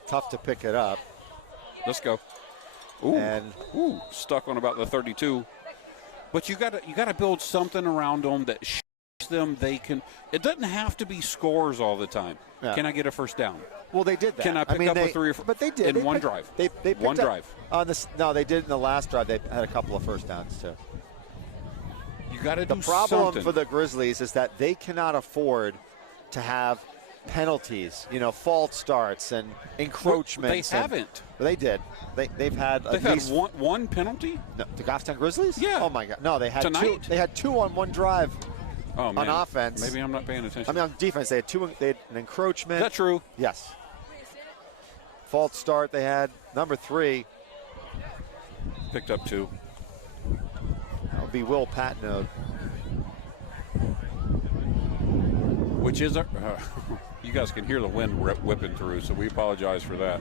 Tough to pick it up. Let's go. Ooh, stuck on about the 32. But you got to build something around them that shows them they can. It doesn't have to be scores all the time. Yeah. Can I get a first down? Well, they did that. Can I pick up a 3 or 4? But they did in one drive. They one drive. No, they did in the last drive. They had a couple of first downs too. You got to do something. The problem for the Grizzlies is that they cannot afford to have penalties, false starts and encroachments. They haven't. They did. They've had at least one penalty. No, the Goffstown Grizzlies? Yeah. Oh my God. No, they had tonight? two. They had 2 on one drive. Oh, man. On offense. Maybe I'm not paying attention. I mean, on defense, they had 2. They had an encroachment. Is that true? Yes. False start. They had number 3. Picked up 2. That'll be Will Patnode. Which is you guys can hear the wind whipping through, so we apologize for that.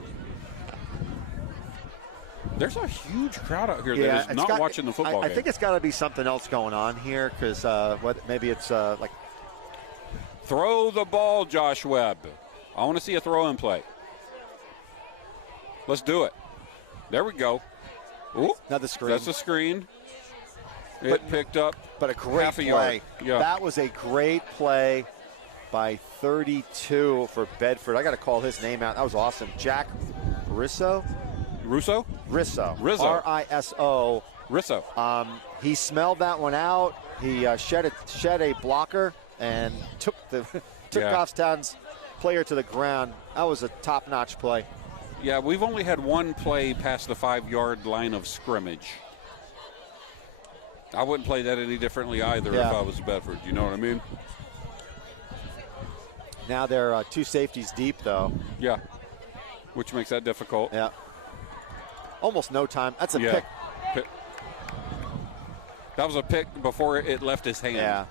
There's a huge crowd out here that is not watching the football game. I think it's got to be something else going on here, because maybe it's like. Throw the ball, Josh Webb. I want to see a throw-in play. Let's do it. There we go. Ooh, another screen. That's a screen. It picked up. But a great half a play. Yard. Yeah. That was a great play by 32 for Bedford. I got to call his name out. That was awesome. Jack Risso. Risso. R-I-S-O. Risso. He smelled that one out. He shed a blocker and took Goffstown's player to the ground. That was a top-notch play. Yeah, we've only had one play past the 5-yard line of scrimmage. I wouldn't play that any differently either if I was Bedford. You know what I mean? Now they're 2 safeties deep, though. Yeah, which makes that difficult. Yeah. Almost no time. That's a pick. That was a pick before it left his hand. Yeah.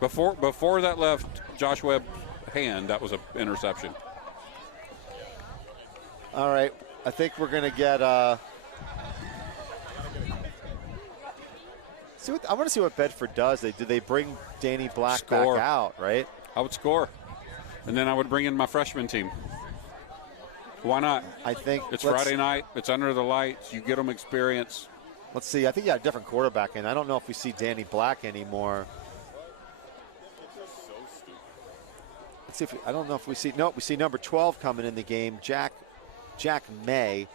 Before that left Josh Webb's hand, that was an interception. All right. I think we're going to get I want to see what Bedford does. Do they bring Danny Black back out, right? I would score. And then I would bring in my freshman team. Why not? I think it's Friday night. It's under the lights. You get them experience. Let's see. I think you got a different quarterback in. I don't know if we see Danny Black anymore. Let's see if I don't know if we see. No, we see number 12 coming in the game. Jack May.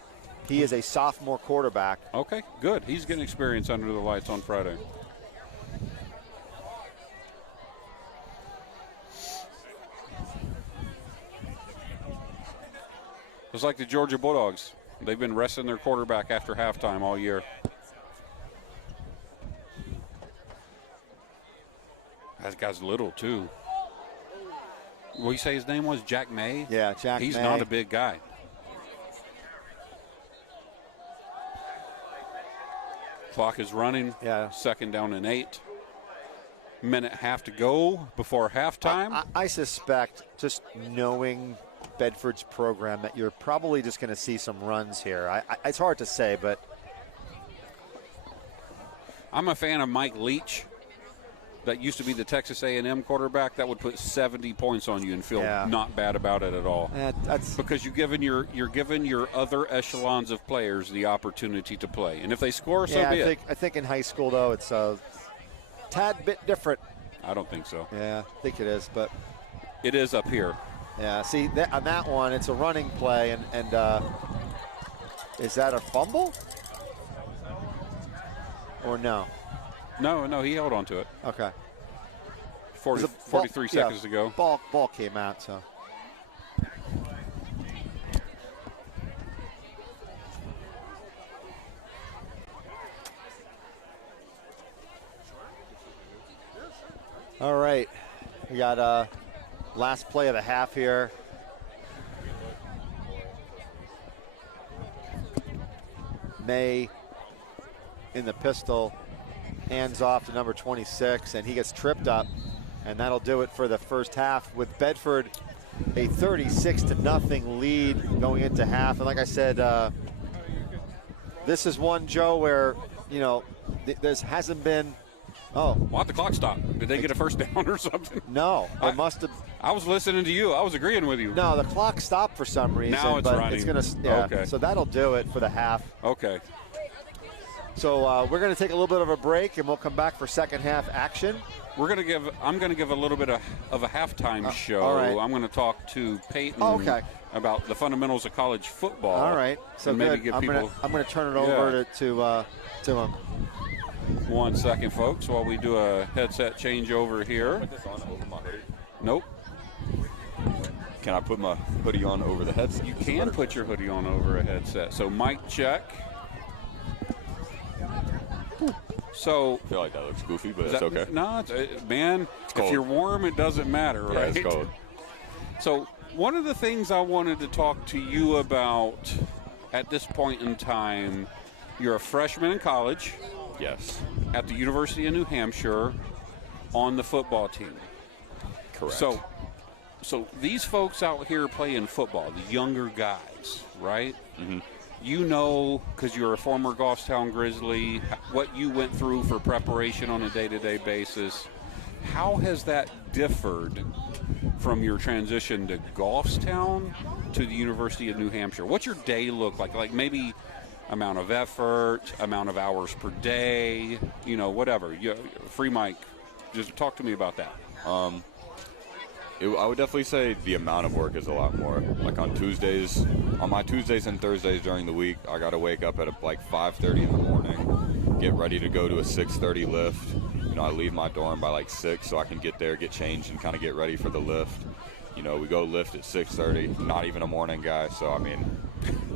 He is a sophomore quarterback. Okay, good. He's getting experience under the lights on Friday. It's like the Georgia Bulldogs. They've been resting their quarterback after halftime all year. That guy's little, too. What you say his name was? Jack May? Yeah, Jack He's May. not a big guy. Clock is running. Yeah. 2nd down and 8. Minute half to go before halftime. I suspect, just knowing Bedford's program, that you're probably just going to see some runs here. It's hard to say, but I'm a fan of Mike Leach. That used to be the Texas A&M quarterback. That would put 70 points on you and feel not bad about it at all. that's Because you're giving your other echelons of players the opportunity to play, and if they score, so be it. I think in high school though it's a tad bit different. I don't think so. Yeah, I think it is, but It is up here. yeah. See on that one, it's a running play, and is that a fumble or no? No, he held on to it. Okay. 43 seconds to go. Ball came out, so. All right. We got last play of the half here. May in the pistol. Hands off to number 26, and he gets tripped up, and that'll do it for the first half with Bedford a 36-0 lead going into half. And like I said, this is one, Joe, where there hasn't been. Oh, Why'd the clock stop? Did they get a first down or something? No, it must have. I was listening to you. I was agreeing with you. No, the clock stopped for some reason. Now it's but running. It's gonna, yeah. Okay. So that'll do it for the half. Okay. So we're going to take a little bit of a break, and we'll come back for second half action. I'm going to give a little bit of a halftime show. all right. I'm going to talk to Peyton about the fundamentals of college football. All right. So and maybe good. give I'm people. going to turn it over to him. 1 second, folks, while we do a headset changeover here. Put this on over my hoodie. Nope. Can I put my hoodie on over the headset? You can put your hoodie on over a headset. So mic check. So I feel like that looks goofy, but it's that, okay. No, man, it's if cold. you're warm, it doesn't matter, Yeah, right? it's cold. So one of the things I wanted to talk to you about at this point in time, you're a freshman in college. Yes. At the University of New Hampshire on the football team. Correct. So these folks out here playing football, the younger guys, right? Mm-hmm. You know, because you're a former Goffstown Grizzly, what you went through for preparation on a day-to-day basis. How has that differed from your transition to Goffstown to the University of New Hampshire? What's your day look like? Like maybe amount of effort, amount of hours per day, whatever. Free mic. Just talk to me about that. I would definitely say the amount of work is a lot more. Like on my Tuesdays and Thursdays during the week, I got to wake up at like 5:30 in the morning, get ready to go to a 6:30 lift. I leave my dorm by like 6 so I can get there, get changed, and kind of get ready for the lift. We go lift at 6:30, not even a morning guy, so I mean,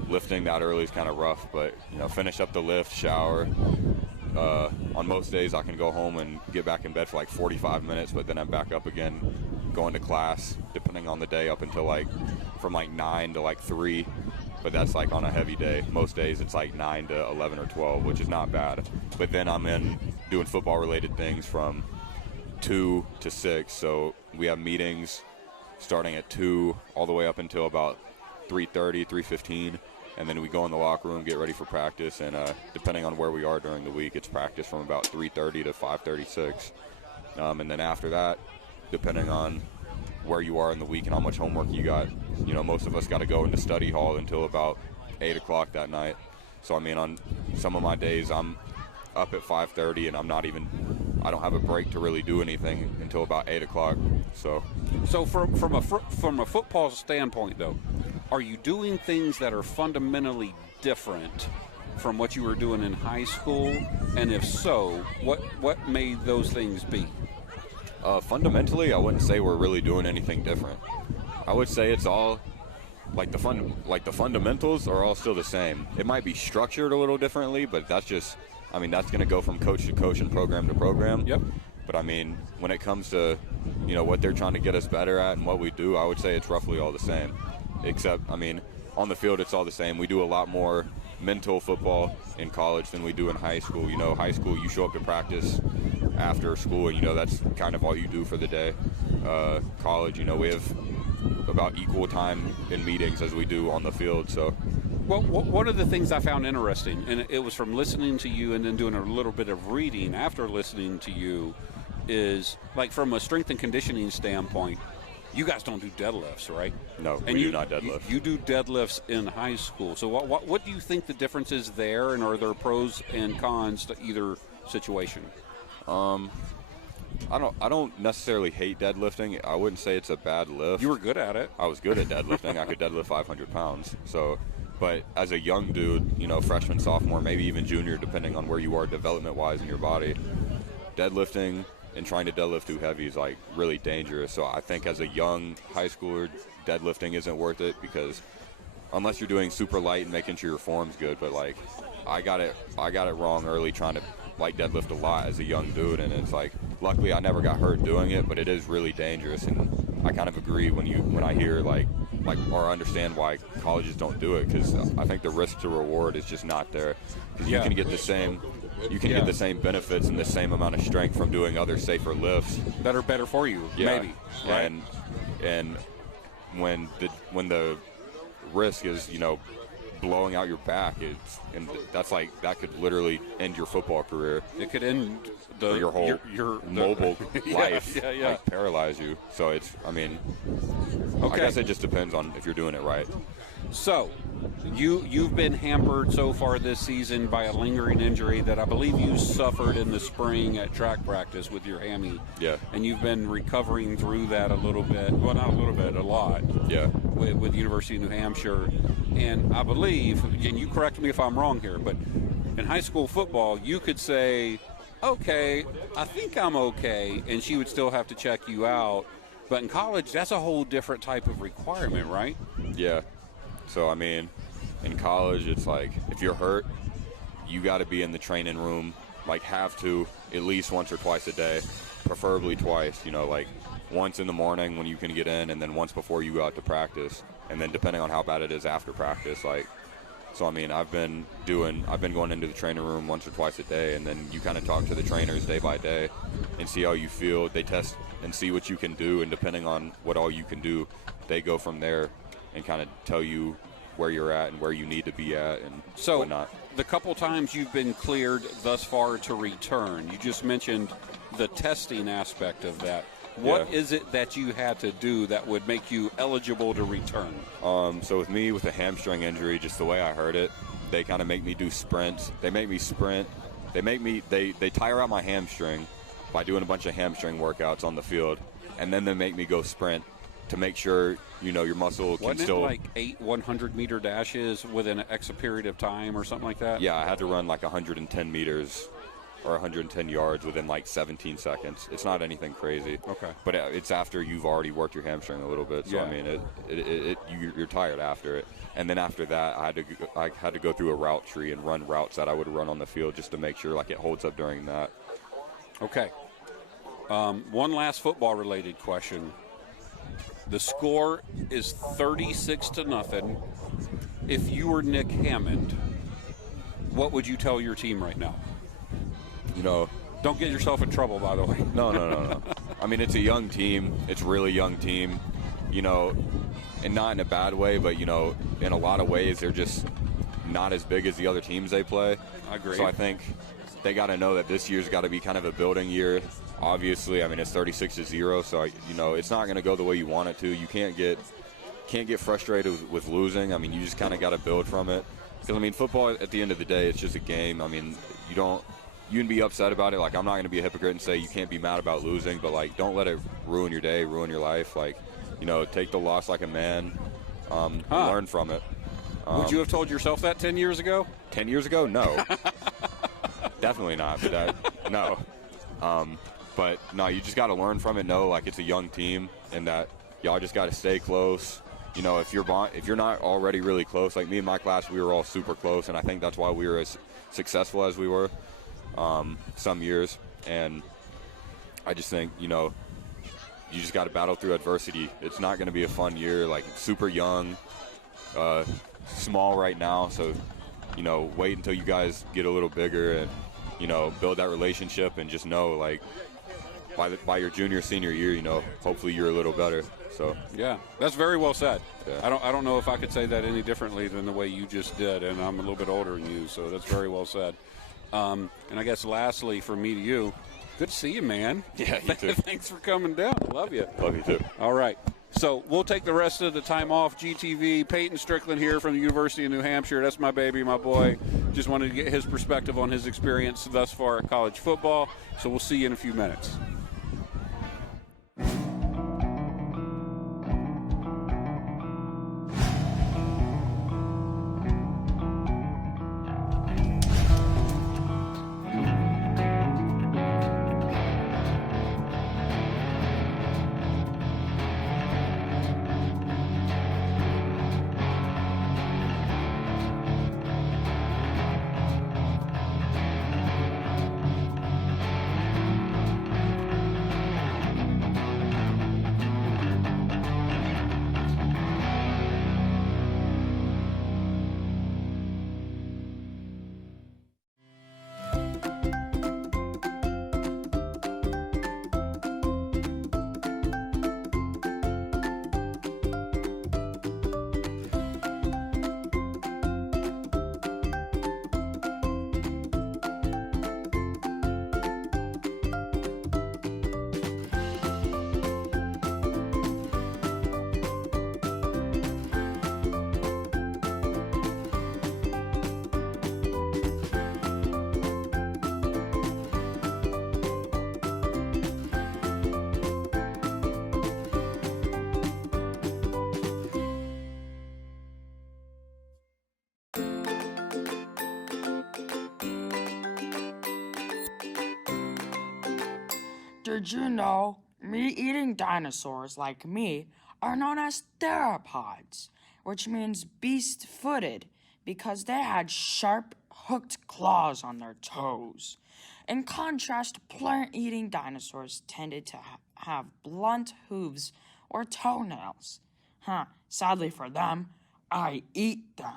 lifting that early is kind of rough, but finish up the lift, shower. On most days I can go home and get back in bed for like 45 minutes, but then I'm back up again, going to class, depending on the day, up until from 9 to 3. But that's on a heavy day. Most days it's 9 to 11 or 12, which is not bad. But then I'm in doing football related things from 2 to 6. So we have meetings starting at 2 all the way up until about 3:30, 3:15. And then we go in the locker room, get ready for practice, and depending on where we are during the week, it's practice from about 3:30 to 5:36. And then after that, depending on where you are in the week and how much homework you got, most of us got to go into study hall until about 8 o'clock that night. So, I mean, on some of my days, I'm up at 5:30, and I don't have a break to really do anything until about 8 o'clock. So from a football standpoint, though, are you doing things that are fundamentally different from what you were doing in high school? And if so, what may those things be? Fundamentally, I wouldn't say we're really doing anything different. I would say it's all the fundamentals are all still the same. It might be structured a little differently, but that's going to go from coach to coach and program to program. Yep. But I mean, when it comes to, what they're trying to get us better at and what we do, I would say it's roughly all the same. Except, I mean, on the field, it's all the same. We do a lot more mental football in college than we do in high school. High school, you show up to practice after school, and, that's kind of all you do for the day. College, we have about equal time in meetings as we do on the field, so. Well, one of the things I found interesting, and it was from listening to you and then doing a little bit of reading after listening to you, is like from a strength and conditioning standpoint, you guys don't do deadlifts, right? No, and we do not deadlift. You do deadlifts in high school. So what do you think the difference is there, and are there pros and cons to either situation? I don't necessarily hate deadlifting. I wouldn't say it's a bad lift. You were good at it. I was good at deadlifting. I could deadlift 500 pounds. So, but as a young dude, freshman, sophomore, maybe even junior, depending on where you are development-wise in your body, deadlifting and trying to deadlift too heavy is like really dangerous. So I think as a young high schooler, deadlifting isn't worth it, because unless you're doing super light and making sure your form's good. But like, I got it wrong early trying to like deadlift a lot as a young dude, and it's like, luckily I never got hurt doing it, but it is really dangerous. And I kind of agree when I hear like or understand why colleges don't do it, because I think the risk to reward is just not there. Because you can get the same. You can get the same benefits and the same amount of strength from doing other safer lifts that are better for you, maybe. Right. And when the risk is blowing out your back, that could literally end your football career. It could end your whole mobile life, yeah. like paralyze you. So it's, I okay. guess it just depends on if you're doing it right. So, you've been hampered so far this season by a lingering injury that I believe you suffered in the spring at track practice with your hammy. Yeah. And you've been recovering through that a little bit. Well, not a little bit, a lot. Yeah. With the University of New Hampshire. And I believe, and you correct me if I'm wrong here, but in high school football, you could say, okay, I think I'm okay, and she would still have to check you out. But in college, that's a whole different type of requirement, right? Yeah. So, in college, it's like, if you're hurt, you got to be in the training room, have to at least once or twice a day, preferably twice, like once in the morning when you can get in, and then once before you go out to practice, and then depending on how bad it is after practice, so, I've been going into the training room once or twice a day, and then you kind of talk to the trainers day by day and see how you feel. They test and see what you can do, and depending on what all you can do, they go from there and kind of tell you where you're at and where you need to be at and whatnot. The couple times you've been cleared thus far to return, you just mentioned the testing aspect of that. What is it that you had to do that would make you eligible to return? So with me, with a hamstring injury, just the way I heard it, they kind of make me do sprints. They make me sprint. They tire out my hamstring by doing a bunch of hamstring workouts on the field, and then they make me go sprint to make sure, your muscle can still... Wasn't it like 8 100-meter dashes within an X period of time or something like that? Yeah, I had to run 110 meters or 110 yards within 17 seconds. It's not anything crazy. Okay. But it's after you've already worked your hamstring a little bit. So, you're tired after it. And then after that, I had to go through a route tree and run routes that I would run on the field just to make sure it holds up during that. Okay. One last football-related question. The score is 36-0. If you were Nick Hammond, what would you tell your team right now? Don't get yourself in trouble, by the way. No. It's a young team. It's a really young team, and not in a bad way, but, in a lot of ways, they're just not as big as the other teams they play. I agree. So I think they got to know that this year's got to be kind of a building year. Obviously, it's 36-0, so it's not going to go the way you want it to. You can't get frustrated with losing. You just kind of got to build from it. Because football at the end of the day, it's just a game. You can be upset about it. I'm not going to be a hypocrite and say you can't be mad about losing, but don't let it ruin your day, ruin your life. Take the loss like a man. Learn from it. Would you have told yourself that 10 years ago? 10 years ago, no. Definitely not. But no. But no, you just got to learn from it. Know it's a young team, and that y'all just got to stay close. If you're not already really close, like me and my class, we were all super close, and I think that's why we were as successful as we were some years. And I just think, you know, you just got to battle through adversity. It's not going to be a fun year. Like, super young, small right now. So, you know, wait until you guys get a little bigger and, you know, build that relationship and just know, like, by your junior, senior year, you know, hopefully you're a little better. So yeah, that's very well said. Yeah. I don't know if I could say that any differently than the way you just did, and I'm a little bit older than you, so that's very well said. And I guess lastly, from me to you, good to see you, man. Yeah, you too. Thanks for coming down. Love you. Love you too. All right. So we'll take the rest of the time off. GTV, Peyton Strickland here from the University of New Hampshire. That's my baby, my boy. Just wanted to get his perspective on his experience thus far at college football. So we'll see you in a few minutes. Did you know meat-eating dinosaurs like me are known as theropods, which means beast-footed because they had sharp, hooked claws on their toes. In contrast, plant-eating dinosaurs tended to have blunt hooves or toenails. Sadly for them, I eat them.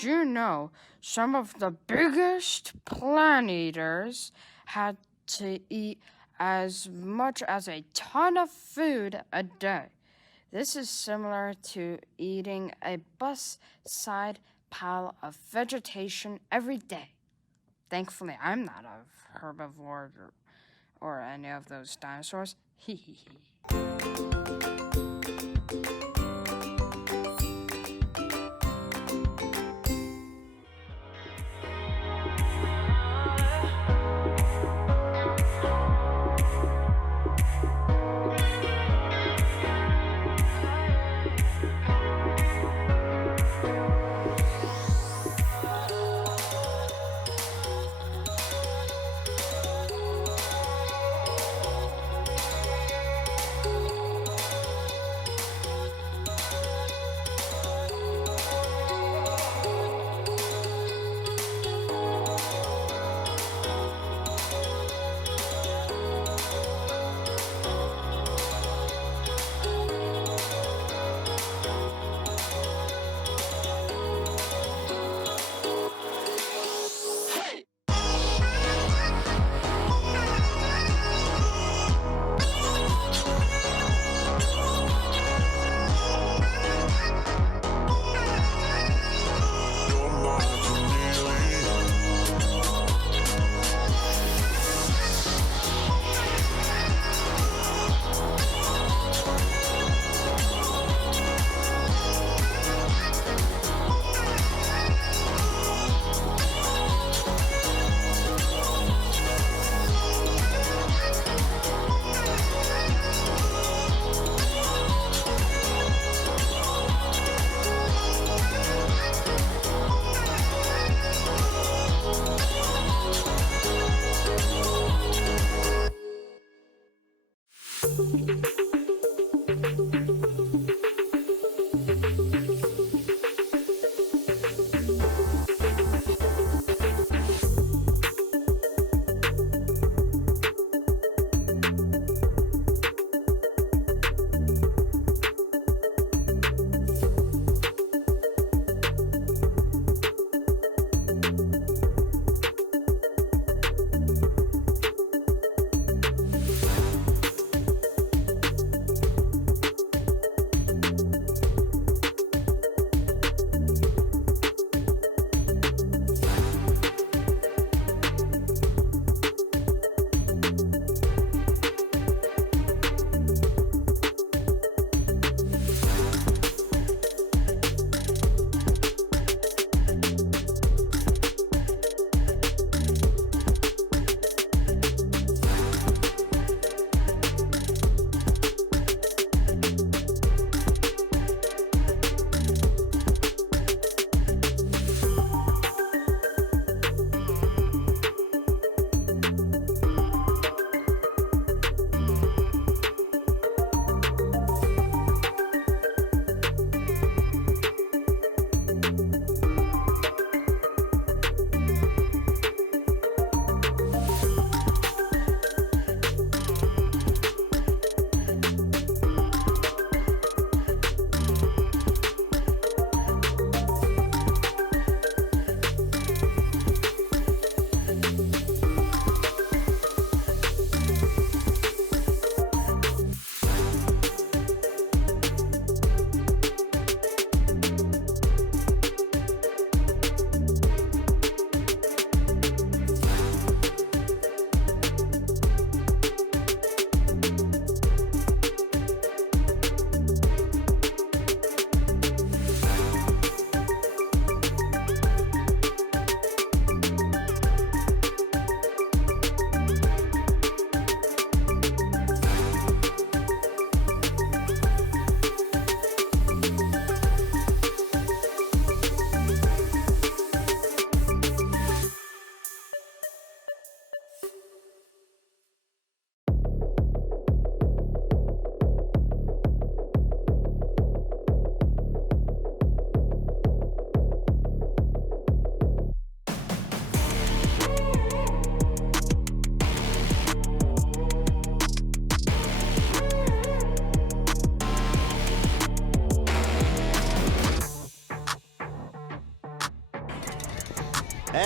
Did you know some of the biggest plant eaters had to eat as much as a ton of food a day? This is similar to eating a bus-side pile of vegetation every day. Thankfully, I'm not a herbivore or any of those dinosaurs. Hee hee hee.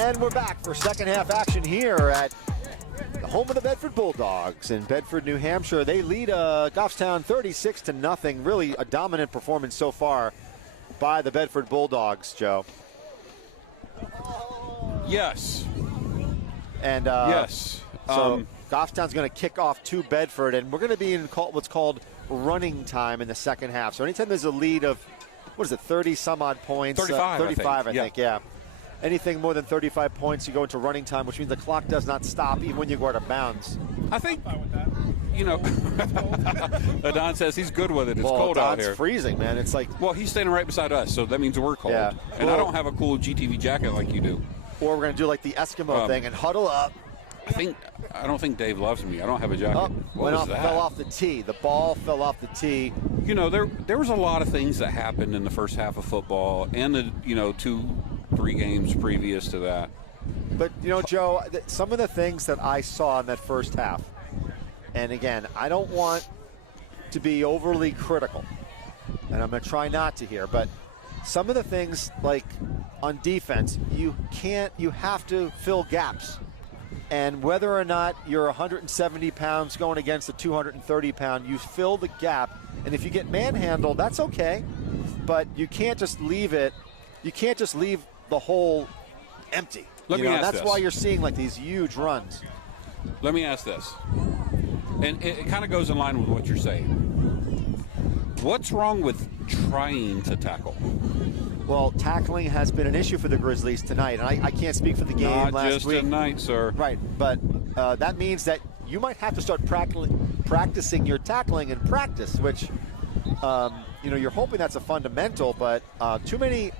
And we're back for second half action here at the home of the Bedford Bulldogs in Bedford, New Hampshire. They lead Goffstown 36-0. Really a dominant performance so far by the Bedford Bulldogs, Joe. Yes. And yes. So Goffstown's going to kick off to Bedford, and we're going to be in what's called running time in the second half. So anytime there's a lead of, 30 some odd points? 35, I think, yeah. Anything more than 35 points, you go into running time, which means the clock does not stop even when you go out of bounds. I think, Don says he's good with it. It's well, cold out here. It's freezing, man. It's like. Well, he's standing right beside us, so that means we're cold. Yeah. And I don't have a cool GTV jacket like you do. Or we're going to do like the Eskimo thing and huddle up. I don't think Dave loves me. I don't have a jacket. Fell off the tee. The ball fell off the tee. There was a lot of things that happened in the first half of football and the 2-3 games previous to that. But Joe, some of the things that I saw in that first half, and again, I don't want to be overly critical, and I'm going to try not to here, but some of the things like on defense, you have to fill gaps. And whether or not you're 170 pounds going against a 230-pound, you fill the gap. And if you get manhandled, that's okay. But you can't just leave it. You can't just leave the hole empty. That's why you're seeing like these huge runs. Let me ask this. And it kind of goes in line with what you're saying. What's wrong with trying to tackle? Well, tackling has been an issue for the Grizzlies tonight, and I can't speak for the game Not last just week. tonight, sir. Right, but that means that you might have to start practicing your tackling in practice, which you're hoping that's a fundamental, but too many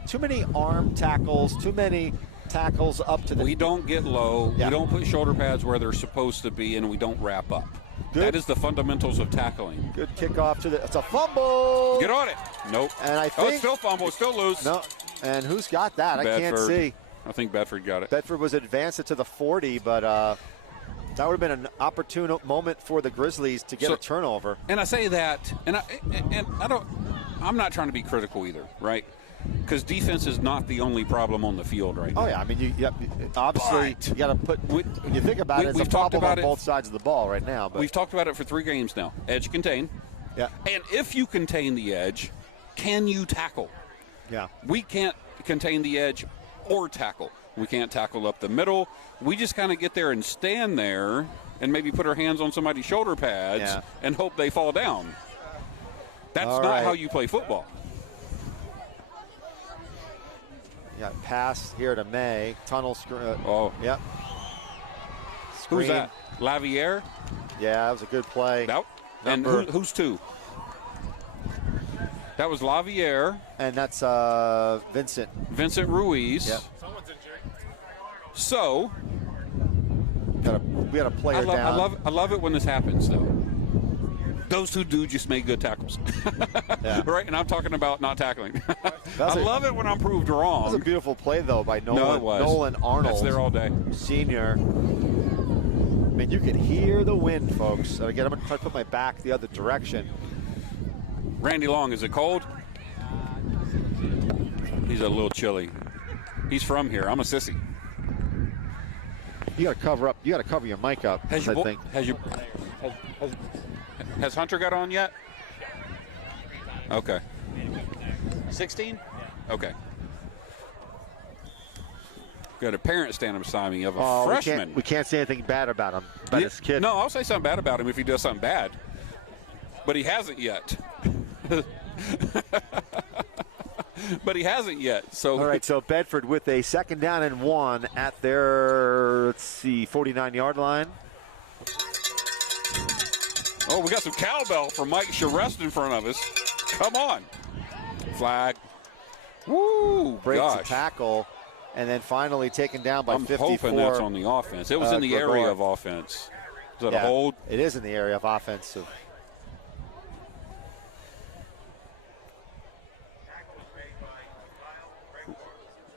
arm tackles, too many tackles up to the. We don't get low. Yeah. We don't put shoulder pads where they're supposed to be, and we don't wrap up. Good. That is the fundamentals of tackling. Good kickoff to it's a fumble. Get on it. Nope. And I think it's still fumble. It's still loose. No. And who's got that? Bedford. I can't see. I think Bedford got it. Bedford was advanced it to the 40, but that would have been an opportune moment for the Grizzlies to get a turnover. And I say that, and I don't. I'm not trying to be critical either, right? Because defense is not the only problem on the field right now. Oh yeah, I mean you obviously you got to put. When you think about it, it's a problem on both sides of the ball right now. But we've talked about it for 3 games now. Edge contain. Yeah. And if you contain the edge, can you tackle? Yeah. We can't contain the edge or tackle. We can't tackle up the middle. We just kind of get there and stand there and maybe put our hands on somebody's shoulder pads and hope they fall down. That's not how you play football. You got pass here to May. Tunnel screen. Yep. Screen. Who's that? Lavier? Yeah, that was a good play. Nope. And who's 2? That was Lavier. And that's Vincent. Vincent Ruiz. Yep. Someone's injured. So we got a player down. I love it when this happens, though. Those 2 dudes just made good tackles. Right? And I'm talking about not tackling. I love it when I'm proved wrong. That was a beautiful play, though, by Nolan Arnold. That's there all day. Senior. I mean, you can hear the wind, folks. So again, I'm going to try to put my back the other direction. Randy Long, is it cold? He's a little chilly. He's from here. I'm a sissy. You got to cover up. You got to cover your mic up. Has Hunter got on yet? Okay. 16? Okay. Got a parent standing beside me of a freshman. We can't say anything bad about him, about his kid. No, I'll say something bad about him if he does something bad. But he hasn't yet. But he hasn't yet. So all right, so Bedford with a 2nd down and 1 at their 49-yard line. Oh, we got some cowbell from Mike Charest in front of us. Come on. Flag. Woo, breaks a tackle, and then finally taken down by 54. I'm hoping that's on the offense. It was in the area of offense. Is that a hold? It is in the area of offense.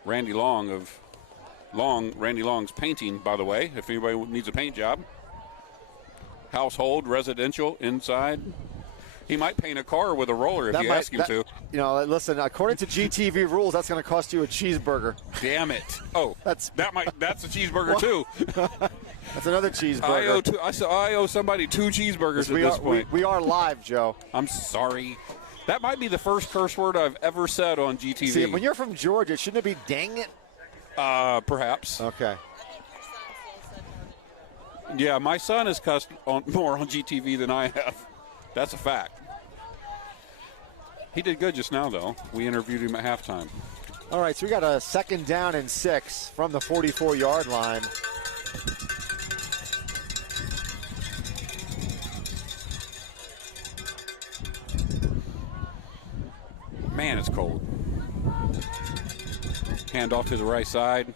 Randy Long's painting, by the way, if anybody needs a paint job. Household, residential, inside. He might paint a car with a roller if you ask him to. You know, listen, according to GTV rules, that's going to cost you a cheeseburger. Damn it. Oh, that's a cheeseburger, too. That's another cheeseburger. I owe somebody 2 cheeseburgers at this point. We are live, Joe. I'm sorry. That might be the first curse word I've ever said on GTV. See, when you're from Georgia, shouldn't it be dang it? Perhaps. Okay. Yeah, my son has cussed more on GTV than I have. That's a fact. He did good just now, though. We interviewed him at halftime. All right, so we got a 2nd down and 6 from the 44-yard line. Man, it's cold. Hand off to the right side.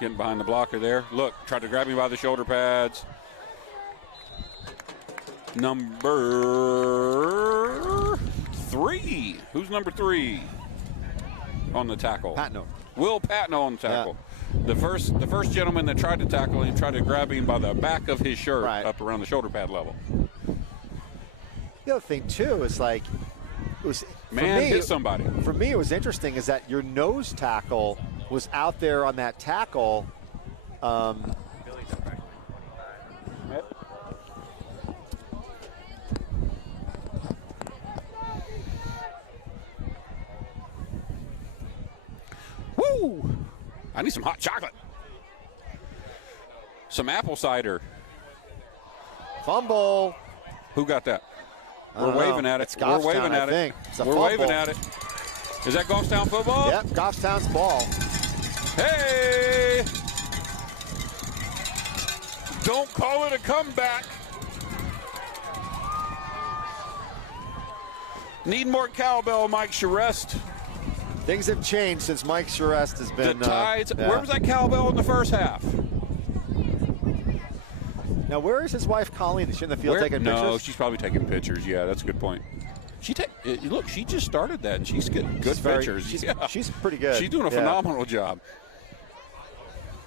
Getting behind the blocker there. Look, tried to grab me by the shoulder pads. Number 3. Who's number 3 on the tackle? Patno. Will Patno on the tackle. Yeah. The first gentleman that tried to tackle him tried to grab him by the back of his shirt up around the shoulder pad level. The other thing, too, is like, hit somebody. For me, it was interesting is that your nose tackle was out there on that tackle. Woo! I need some hot chocolate. Some apple cider. Fumble. Who got that? We're waving at it. We're waving at it. We're waving at it. Is that Goffstown football? Yep, Goffstown's ball. Hey! Don't call it a comeback. Need more cowbell, Mike Charest. Things have changed since Mike Charest has been. The Tides. Where was that cowbell in the first half? Now, where is his wife, Colleen? Is she in the field taking pictures? No, she's probably taking pictures. Yeah, that's a good point. Look, she just started that, and she's getting good pictures. She's pretty good. She's doing a phenomenal job.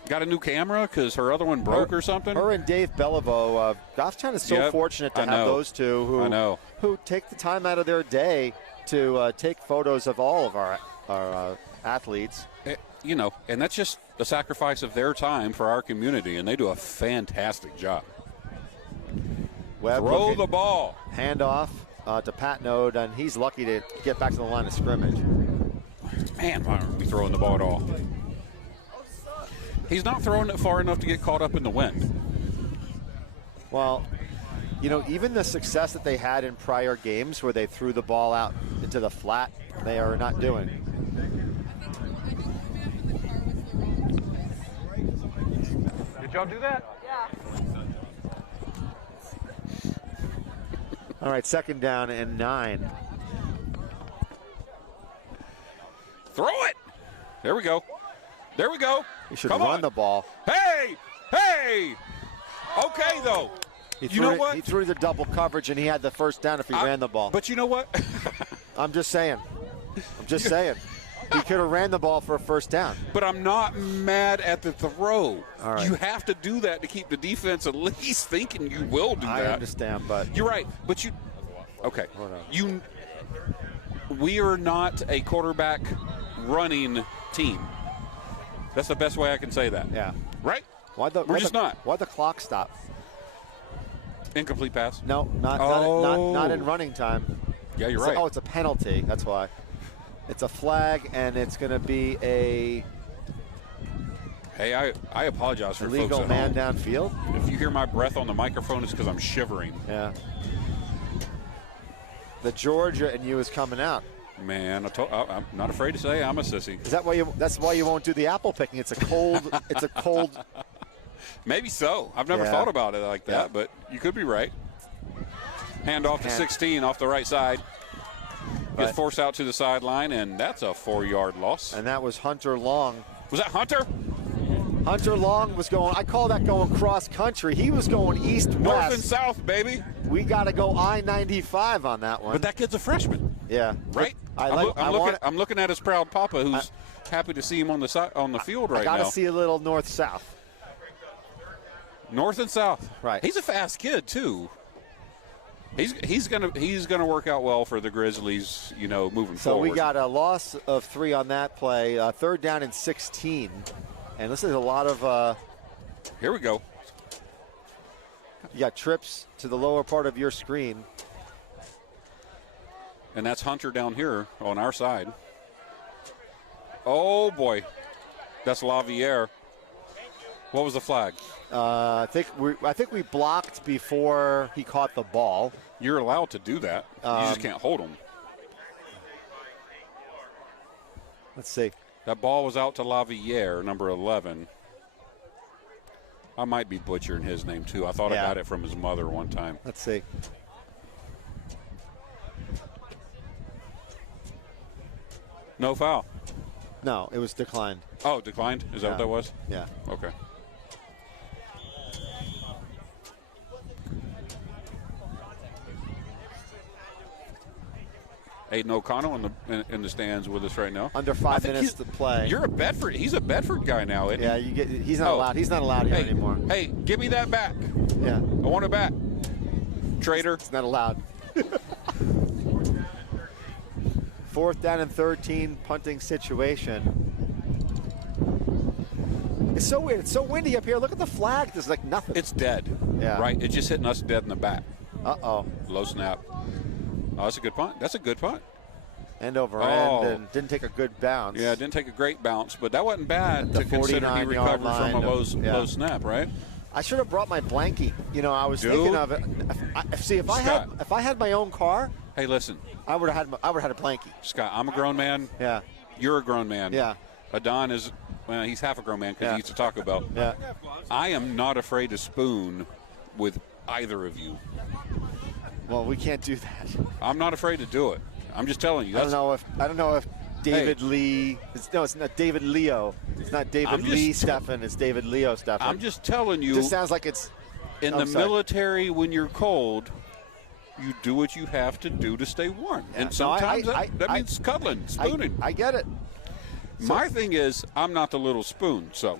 Got a new camera because her other one broke or something? Her and Dave Beliveau. Goffstown is so fortunate to have those two who take the time out of their day to take photos of all of our athletes. And that's just the sacrifice of their time for our community, and they do a fantastic job. Throw the ball. Handoff to Pat Node, and he's lucky to get back to the line of scrimmage. Man, why aren't we throwing the ball at all? He's not throwing it far enough to get caught up in the wind. Well, even the success that they had in prior games where they threw the ball out into the flat, they are not doing. Did y'all do that? Yeah. All right, 2nd down and 9. Throw it. There we go. There we go. You should run the ball. Hey! Okay, though. You know what? He threw the double coverage, and he had the first down if he ran the ball. But you know what? I'm just saying. He could have ran the ball for a first down. But I'm not mad at the throw. All right. You have to do that to keep the defense at least thinking you will do that. I understand, but you're right. But okay. We are not a quarterback running team. That's the best way I can say that. Yeah. Right? We're just not. Why'd the clock stop? Incomplete pass? No, not in running time. Yeah, you're right. It's a penalty. That's why. It's a flag, and it's going to be a. Hey, I apologize for illegal folks man at home. downfield. If you hear my breath on the microphone, it's because I'm shivering. Yeah. The Georgia in you is coming out. Man, I'm not afraid to say I'm a sissy. Is that why you? That's why you won't do the apple picking. It's a cold. It's a cold. Maybe so. I've never thought about it like that, but you could be right. Hand off to 16 off the right side. Gets forced out to the sideline, and that's a 4-yard loss. And that was Hunter Long. Was that Hunter? Hunter Long was going, I call that going cross country. He was going east-west. North and south, baby. We got to go I-95 on that one. But that kid's a freshman. Yeah. Right? I'm looking at his proud papa who's happy to see him on the field right now. I got to see a little north-south. North and south. Right. He's a fast kid, too. He's gonna work out well for the Grizzlies, moving So forward. we got a loss of 3 on that play. Third down and 16. And this is a lot of Here we go. you got trips to the lower part of your screen. And that's Hunter down here on our side. Oh, boy. That's Laviere. What was the flag? I think we blocked before he caught the ball. You're allowed to do that. You just can't hold him. Let's see. That ball was out to Laviere, number 11. I might be butchering his name, too. I thought I got it from his mother one time. Let's see. No foul. No, it was declined. Oh, declined? Is that what that was? Yeah. Okay. Aiden O'Connell in the stands with us right now. Under 5 minutes to play. You're a Bedford. He's a Bedford guy now, isn't he? Yeah, he's not allowed. He's not allowed here anymore. Hey, give me that back. Yeah. I want it back. Traitor. It's not allowed. 4th down and 13, punting situation. It's so weird. It's so windy up here. Look at the flag. There's like nothing. It's dead. Yeah. Right? It's just hitting us dead in the back. Uh-oh. Low snap. Oh, that's a good punt. That's a good punt. End over end, and didn't take a good bounce. Yeah, it didn't take a great bounce, but that wasn't bad The to consider he 49-yard recovered line. from a low snap, right? I should have brought my blankie. I was thinking of it. If I had my own car, Hey, listen, I would have had a blankie. Scott, I'm a grown man. Yeah. You're a grown man. Yeah. Adon is, well, he's half a grown man because he eats a Taco Bell. Yeah. I am not afraid to spoon with either of you. Well, we can't do that. I'm not afraid to do it. I'm just telling you. I don't know if David Lee. It's not David Leo. It's not David Lee Steffen. It's David Leo Steffen. I'm just telling you. It just sounds like it's in the military. When you're cold, you do what you have to do to stay warm, and sometimes that means cuddling, spooning. I get it. My thing is, I'm not the little spoon, so.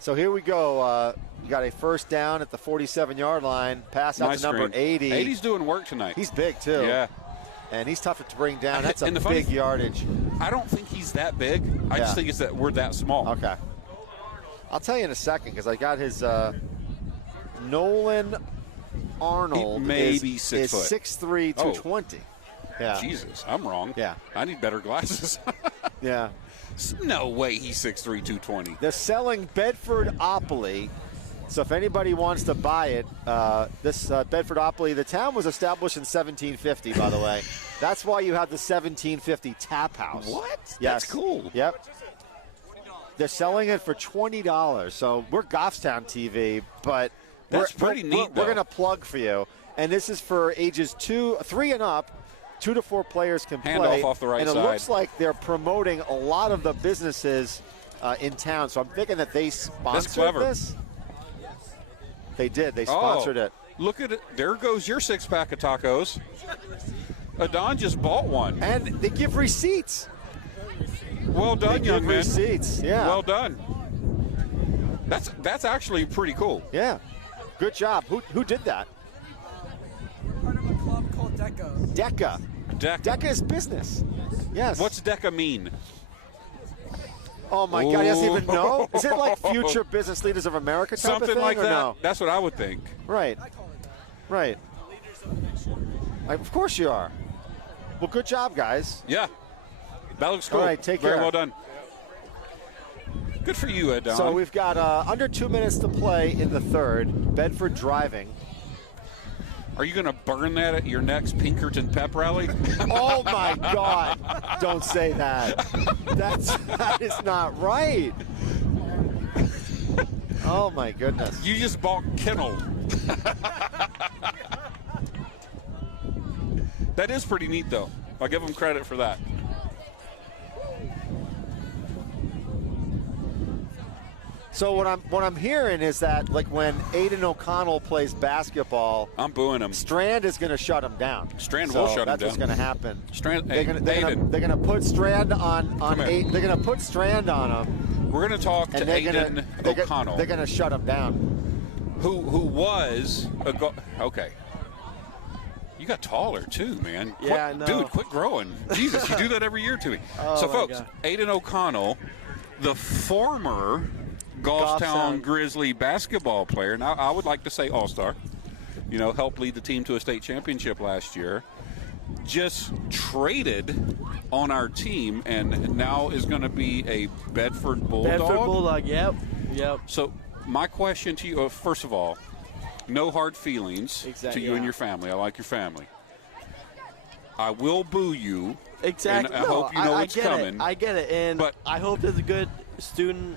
So here we go. You got a first down at the 47-yard line. Pass out to number 80. 80's doing work tonight. He's big, too. Yeah. And he's tough to bring down. That's a And the big funny- yardage. I don't think he's that big. I just think it's that we're that small. Okay. I'll tell you in a second because I got his Nolan Arnold. He may is, be 6 foot. 6'3", 220. Yeah. Jesus, I'm wrong. Yeah. I need better glasses. Yeah. No way he's 6'3", 220. They're selling Bedfordopoly. So if anybody wants to buy it, this Bedfordopoly, the town was established in 1750, by the way. That's why you have the 1750 tap house. What? Yes. That's cool. Yep. They're selling it for $20. So we're Goffstown TV, but That's pretty neat, We're though. going to plug for you. And this is for ages 3 and up. 2 to 4 players can play. Handoff off the right and it side. looks like they're promoting a lot of the businesses in town. So I'm thinking that they sponsored clever. this. They did. They sponsored it. Look at it. There goes your 6-pack of tacos. Adon just bought one. And they give receipts. Well done, They young give man. receipts. Yeah. Well done. That's actually pretty cool. Yeah. Good job. Who did that? Part of a club called Deco. DECA. DECA is business. Yes. What's DECA mean? Oh my God, he doesn't even know? Is it like Future Business Leaders of America type Something of thing, like or that. no? That's what I would think. Right. Right. Of course you are. Well, good job, guys. Yeah. That looks cool. All right, take Very care. well done. Good for you, Adon. So we've got under 2 minutes to play in the third. Bedford driving. Are you going to burn that at your next Pinkerton pep rally? Oh my God! Don't say that. That is not right. Oh my goodness. You just bought kennel. That is pretty neat, though. I'll give them credit for that. So what I'm hearing is that like when Aiden O'Connell plays basketball, I'm booing him. Strand is going to shut him down. Strand So will shut him that's what's down. going to happen. Strand, They're going to put Strand on here. Aiden. They're going to put Strand on him. We're going to talk to And they're Aiden O'Connell, They're going to shut him down. who was a okay. You got taller too, man. Yeah, I know. Dude, quit growing. Jesus, you do that every year to me. So, my folks, God. Aiden O'Connell, the former Goffstown Grizzly basketball player. Now, I would like to say all-star. You know, helped lead the team to a state championship last year. Just traded on our team and now is going to be a Bedford Bulldog. Bedford Bulldog, yep. So my question to you, first of all, no hard feelings Exactly, to you and your family. I like your family. I will boo you. Exactly. And I hope you know I what's get coming. I get it, and But- I hope there's a good student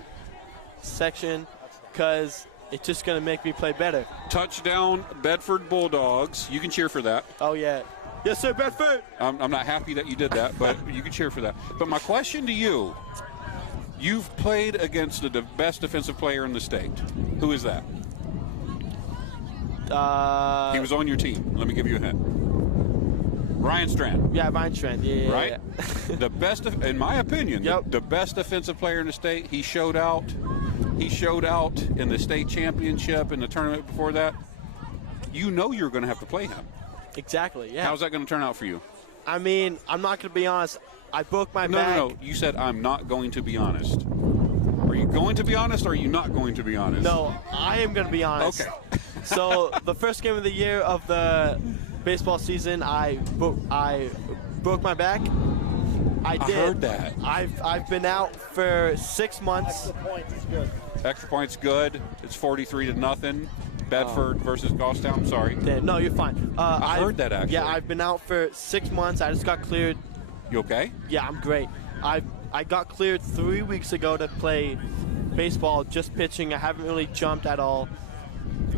section because it's just going to make me play better. Touchdown, Bedford Bulldogs. You can cheer for that. Oh, yeah. Yes, sir, Bedford. I'm not happy that you did that, but you can cheer for that. But my question to you, you've played against the best defensive player in the state. Who is that? He was on your team. Let me give you a hint. Ryan Strand. Yeah, Vinestrand. Yeah, Right? yeah. The best, in my opinion, Yep. the best defensive player in the state. He showed out. He showed out in the state championship and the tournament before that. You know you're going to have to play him. Exactly, yeah. How's that going to turn out for you? I mean, I'm not going to be honest. I broke my back. No. You said I'm not going to be honest. Are you going to be honest or are you not going to be honest? No, I am going to be honest. Okay. So the first game of the year of the baseball season, I broke my back. I did. heard that. I've been out for 6 months. Extra points good. It's 43-0. Bedford versus Goffstown. I'm sorry. No, you're fine. I heard that, actually. Yeah, I've been out for 6 months. I just got cleared. You okay? Yeah, I'm great. I got cleared 3 weeks ago to play baseball, just pitching. I haven't really jumped at all.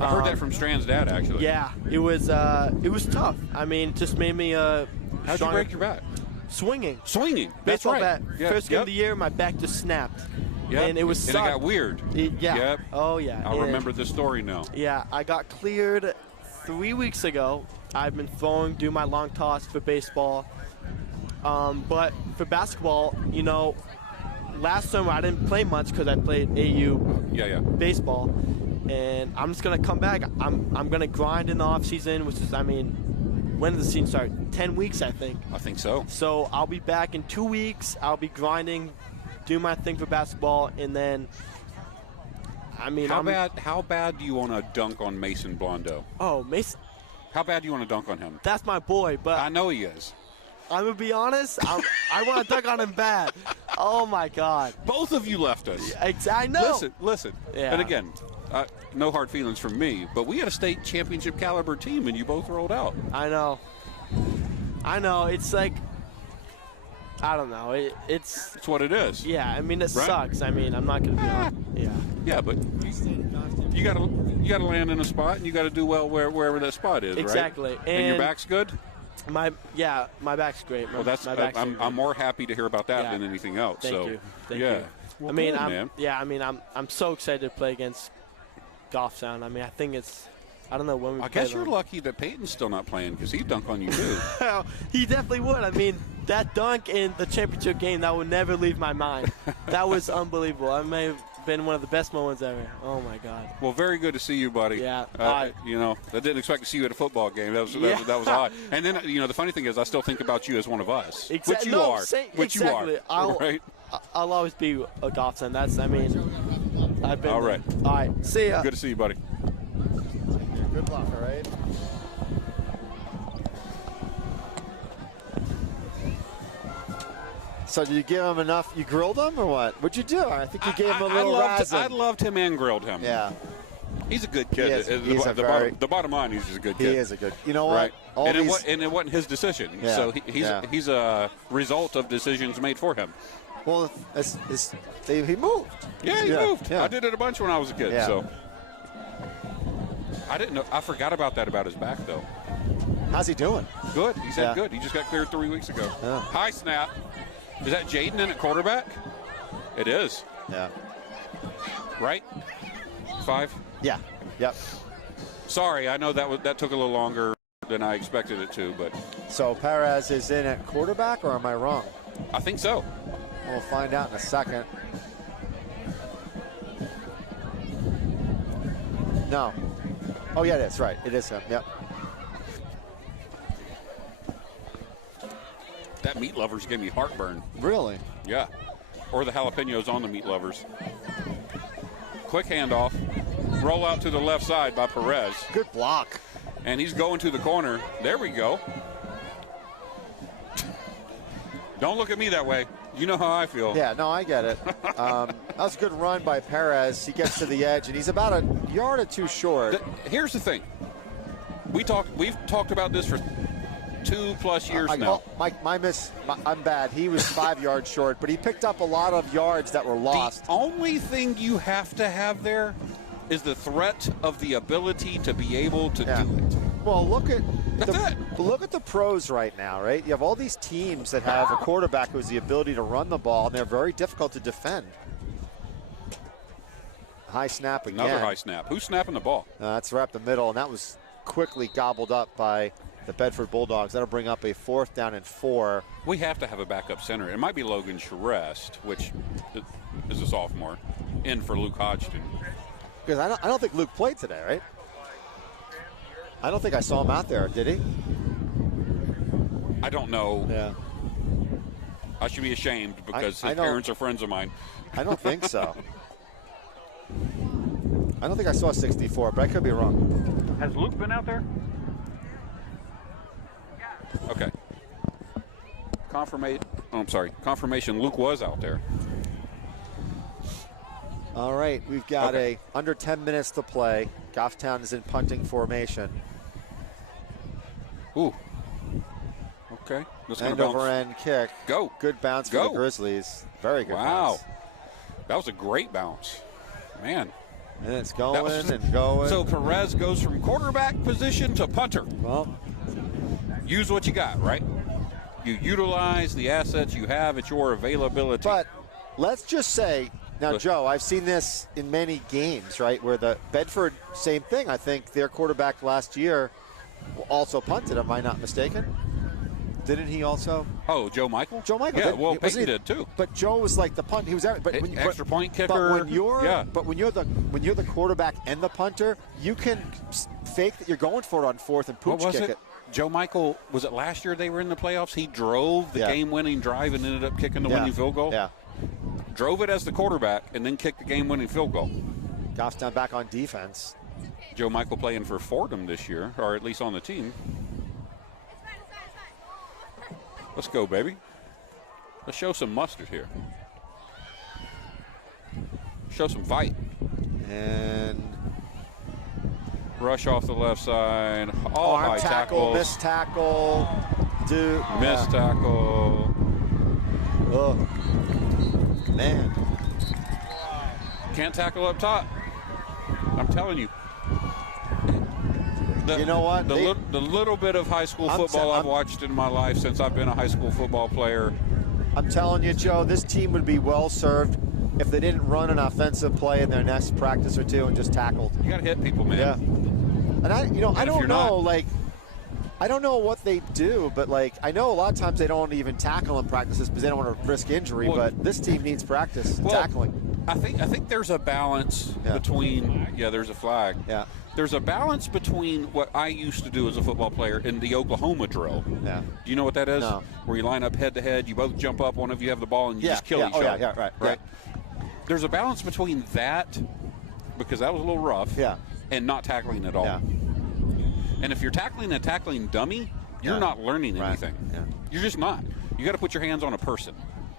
I heard that from Strand's dad, actually. Yeah, it was tough. I mean, it just made me How'd you stronger. break your back? Swinging. Swinging. That's Baseball right. bat. Yeah, First game yep. of the year, my back just snapped. Yep. And it was And it sucked. got weird. Yeah. Yep. Oh, yeah. I And- remember this story now. Yeah, I got cleared 3 weeks ago. I've been doing my long toss for baseball. But for basketball, you know, last summer I didn't play much because I played AU Yeah. baseball. And I'm just going to come back. I'm going to grind in the off season, which is, I mean, when does the season start? 10 weeks, I think. I think so. So I'll be back in 2 weeks. I'll be grinding, do my thing for basketball, and then, I mean, How bad do you want to dunk on Mason Blondo? Oh, Mason, How bad do you want to dunk on him? that's my boy. But I know he is. I'm gonna be honest. I want to dunk on him bad. Oh my God. Both of you left us. I know. Listen. Yeah. And again, no hard feelings from me, but we had a state championship caliber team, and you both rolled out. I know. It's like, I don't know. It's That's what it is. yeah. I mean, it Right. sucks. I mean, I'm not gonna be honest. Yeah. Yeah, but you gotta land in a spot, and you got to do well wherever that spot is. Exactly. Right? And your back's good. My back's great. Well, that's my back's I'm great. more happy to hear about that Yeah. than anything else. Thank so you. Thank yeah. you. Well, I mean, good, man. I'm so excited to play against Goffstown. I mean, I think it's. I don't know when we. I play guess you're them. lucky that Peyton's still not playing because he'd dunk on you too. He definitely would. I mean, that dunk in the championship game, that would never leave my mind. That was unbelievable. I may have been one of the best moments ever. Oh my God. Well, very good to see you, buddy. Yeah. You know, I didn't expect to see you at a football game. That was odd. And then, you know, the funny thing is, I still think about you as one of us, which you are. Which exactly. you are. Right? I'll always be a Goffstown. That's. I mean, I've been. All right. All right. See ya. Good to see you, buddy. Good blocker, right? So did you give him enough? You grilled him or what? What'd you do? I think you gave him a little razzing. I loved him and grilled him. Yeah. He's a good kid. The bottom line, he's just a good kid. He is a good. You know what? Right. All And these, it wasn't his decision. Yeah, So yeah. he's a result of decisions made for him. well, he moved. Yeah, he moved. Yeah. I did it a bunch when I was a kid. Yeah. So I didn't know. I forgot about that about his back, though. How's he doing? Good. He said Yeah. good. He just got cleared 3 weeks ago. Yeah. Hi, Snap. Is that Jaden in at quarterback? It is. Yeah. Right? 5? Yeah. Yep. Sorry, I know that took a little longer than I expected it to, but So Perez is in at quarterback, or am I wrong? I think so. We'll find out in a second. No. Oh yeah, it is right. It is him. Yep. That meat lovers gave me heartburn. Really? Yeah. Or the jalapenos on the meat lovers. Quick handoff. Roll out to the left side by Perez. Good block. And he's going to the corner. There we go. Don't look at me that way. You know how I feel. Yeah, no, I get it. That was a good run by Perez. He gets to the edge, and he's about a yard or two short. Here's the thing. We've talked about this for 2+ years now. I'm bad. He was 5 yards short, but he picked up a lot of yards that were lost. The only thing you have to have there is the threat of the ability to be able to do it. Well, look at That's it. the pros right now, right? You have all these teams that have a quarterback who has the ability to run the ball, and they're very difficult to defend. High snap again. Another high snap. Who's snapping the ball? That's right up the middle, and that was quickly gobbled up by the Bedford Bulldogs. That'll bring up a 4th down and 4. We have to have a backup center. It might be Logan Charest, which is a sophomore, in for Luke Hodgson. Because I don't think Luke played today, right? I don't think I saw him out there, did he? I don't know. Yeah. I should be ashamed because his parents are friends of mine. I don't think so. I don't think I saw 64, but I could be wrong. Has Luke been out there? Okay. Confirmation Luke was out there. All right, we've got under 10 minutes to play. Goffstown is in punting formation. Ooh. Okay. End over end kick. Go. Good bounce for the Grizzlies. Very good bounce. That was a great bounce. Man. And it's going and going. So Perez goes from quarterback position to punter. Well, use what you got, right? You utilize the assets you have at your availability. But let's just say, now, Joe, I've seen this in many games, right, where the Bedford, same thing. I think their quarterback last year also punted. Am I not mistaken? Didn't he also? Oh, Joe Michael? Joe Michael. Yeah, well, Peyton did too. But Joe was like the punt. He was out. But extra point kicker. But when you're the quarterback and the punter, you can fake that you're going for it on 4th and pooch kick it. Joe Michael, was it last year they were in the playoffs? He drove the game-winning drive and ended up kicking the winning field goal? Yeah. Drove it as the quarterback and then kicked the game-winning field goal. Goffstown back on defense. Joe Michael playing for Fordham this year, or at least on the team. Let's go, baby. Let's show some mustard here. Show some fight. And rush off the left side. All arm high tackle, tackles. missed tackle. Missed tackle. Oh, man. Can't tackle up top. I'm telling you. You know what? The little bit of high school football I've watched in my life since I've been a high school football player. I'm telling you, Joe, this team would be well served if they didn't run an offensive play in their next practice or two and just tackled. You got to hit people, man. Yeah. And I don't know, I don't know what they do, but I know a lot of times they don't even tackle in practices because they don't want to risk injury. But this team needs practice tackling. I think there's a balance between. Yeah, there's a flag. Yeah. There's a balance between what I used to do as a football player in the Oklahoma drill. Yeah. Do you know what that is? No. Where you line up head to head, you both jump up, one of you have the ball, and you just kill each other. Yeah, right. There's a balance between that, because that was a little rough, and not tackling at all. Yeah. And if you're tackling a tackling dummy, you're not learning anything. Yeah. You're just not. You got to put your hands on a person.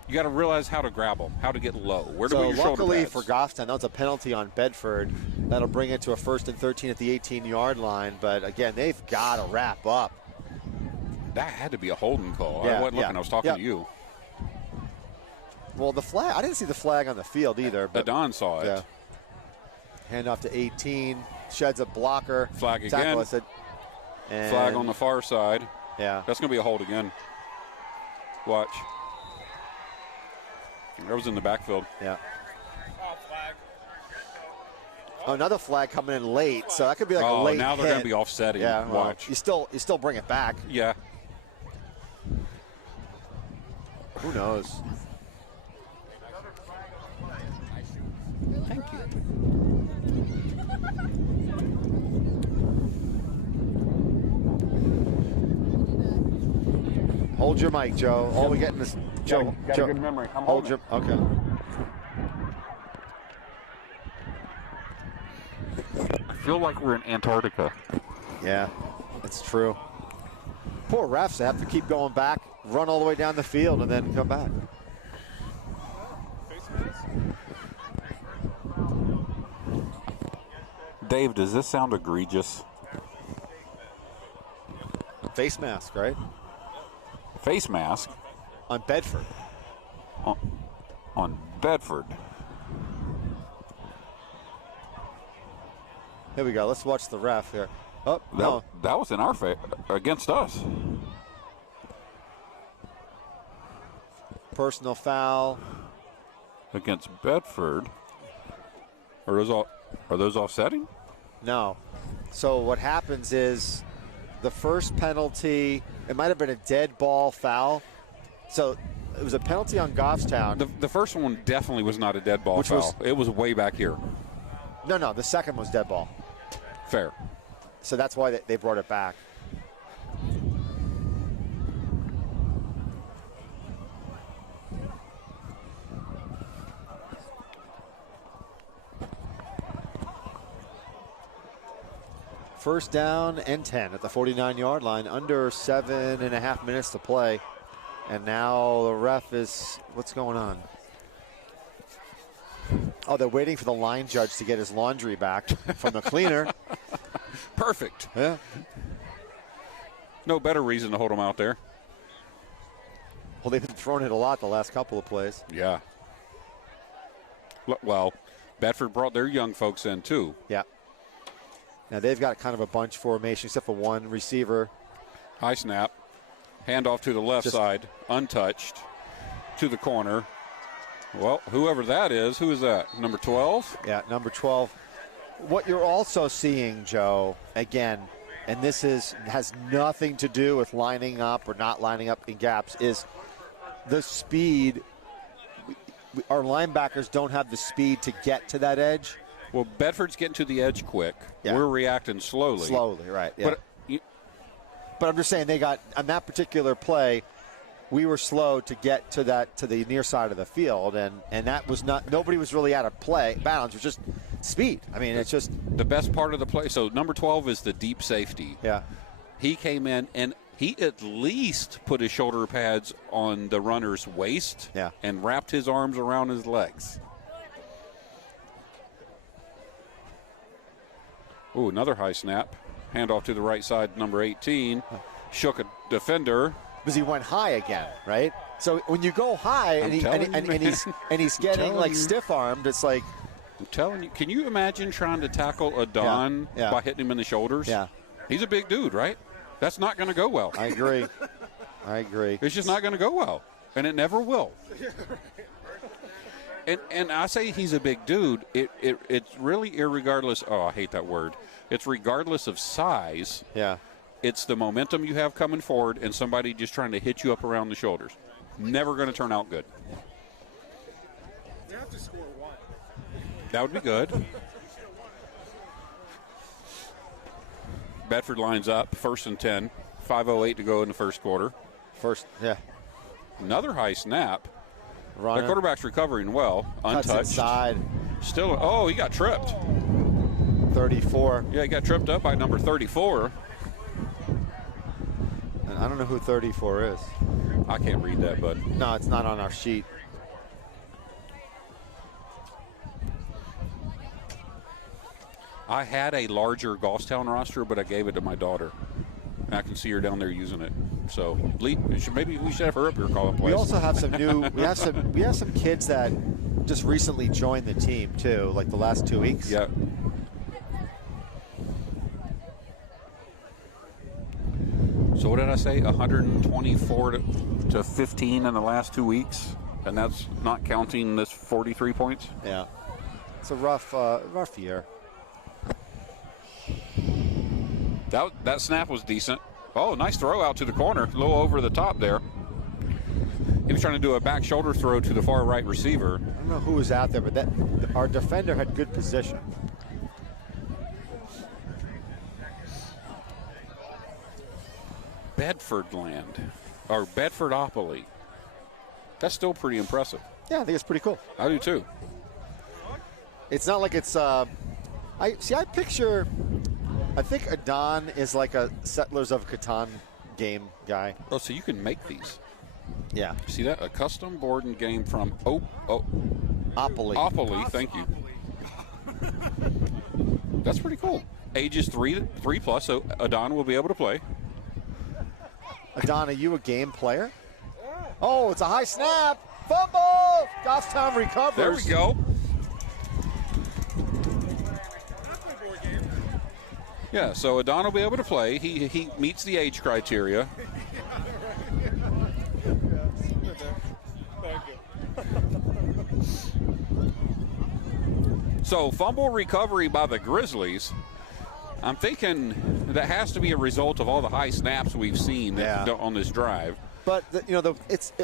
You got to realize how to grab them, how to get low, where to put your shoulder luckily pads. for Goffstown, that was a penalty on Bedford. That'll bring it to a 1st and 13 at the 18-yard line. But, again, they've got to wrap up. That had to be a holding call. Yeah, I wasn't looking. I was talking to you. Well, the flag, I didn't see the flag on the field either. But Adon saw it. Yeah. Hand off to 18. Sheds a blocker. Flag tackle, again. I said. And Flag on the far side. Yeah. That's going to be a hold again. Watch. That was in the backfield. Yeah. Oh, another flag coming in late, so that could be like a late now they're going to be offsetting. Yeah, well, watch. You still bring it back. Yeah. Who knows? Thank you. Hold your mic, Joe. All we getting is Joe. Got Joe, a good memory. I'm hold holding your. Okay. I feel like we're in Antarctica. Yeah, it's true. Poor refs, they have to keep going back, run all the way down the field, and then come back. Dave, does this sound egregious? Face mask, right? Face mask On Bedford. on Bedford. Here we go. Let's watch the ref here. Oh, no. That was in our against us. Personal foul. Against Bedford. Are those offsetting? No. So what happens is the first penalty, it might have been a dead ball foul. So it was a penalty on Goffstown. The first one definitely was not a dead ball Which foul. It was way back here. No, the second was dead ball. Fair. So that's why they brought it back. First down and 10 at the 49-yard line, under 7.5 minutes to play. And now the ref is, what's going on? Oh, they're waiting for the line judge to get his laundry back from the cleaner. Perfect. Yeah. No better reason to hold them out there. Well, they've been throwing it a lot the last couple of plays. Yeah. Well, Bedford brought their young folks in, too. Yeah. Now they've got kind of a bunch formation, except for one receiver. High snap. Handoff to the left side, untouched, to the corner. Well, whoever that is, who is that? Number 12? Yeah, number 12. What you're also seeing, Joe, again, and this has nothing to do with lining up or not lining up in gaps, is the speed. Our linebackers don't have the speed to get to that edge. Well, Bedford's getting to the edge quick. Yeah. We're reacting slowly. Slowly, right. Yeah. But I'm just saying they got, on that particular play, we were slow to get to the near side of the field, and that was not, nobody was really out of balance. It was just speed. I mean, it's just the best part of the play. So number 12 is the deep safety. Yeah. He came in and he at least put his shoulder pads on the runner's waist. Yeah. And wrapped his arms around his legs. Ooh, another high snap. Handoff to the right side, number 18. Shook a defender. Because he went high again, right? So when you go high and he's getting like stiff armed, it's like, I'm telling you. Can you imagine trying to tackle a Don by hitting him in the shoulders? Yeah. He's a big dude, right? That's not going to go well. I agree. It's just not going to go well, and it never will. And I say he's a big dude. It's really irregardless. Oh, I hate that word. It's regardless of size. Yeah. It's the momentum you have coming forward and somebody just trying to hit you up around the shoulders. Never going to turn out good. They have to score one. That would be good. Bedford lines up, 1st and 10. 5:08 to go in the first quarter. Another high snap. Runner. The quarterback's recovering well, untouched. Cuts inside. Still, he got tripped. 34. Yeah, he got tripped up by number 34. And I don't know who 34 is. I can't read that, bud. No, it's not on our sheet. I had a larger Goffstown roster, but I gave it to my daughter. And I can see her down there using it. So, Lee, maybe we should have her up here calling plays. We also have some new. we have some kids that just recently joined the team too, like the last 2 weeks. Yeah. So what did I say? 124 to 15 in the last 2 weeks, and that's not counting this 43 points. Yeah, it's a rough year. That snap was decent. Oh, nice throw out to the corner, a little over the top there. He was trying to do a back shoulder throw to the far right receiver. I don't know who was out there, but our defender had good position. Bedford land. or Bedfordopoly. That's still pretty impressive. Yeah, I think it's pretty cool. I do too. It's not like it's. I picture. I think Adon is like a Settlers of Catan game guy. Oh, so you can make these. Yeah. See that? A custom board and game from Opoly. Opoly, thank you. That's pretty cool. Ages 3 plus, so Adon will be able to play. Adon, are you a game player? Oh, it's a high snap. Fumble! Goffstown recovers. There we go. Yeah, so Adon will be able to play. He meets the age criteria. So fumble recovery by the Grizzlies. I'm thinking that has to be a result of all the high snaps we've seen on this drive. But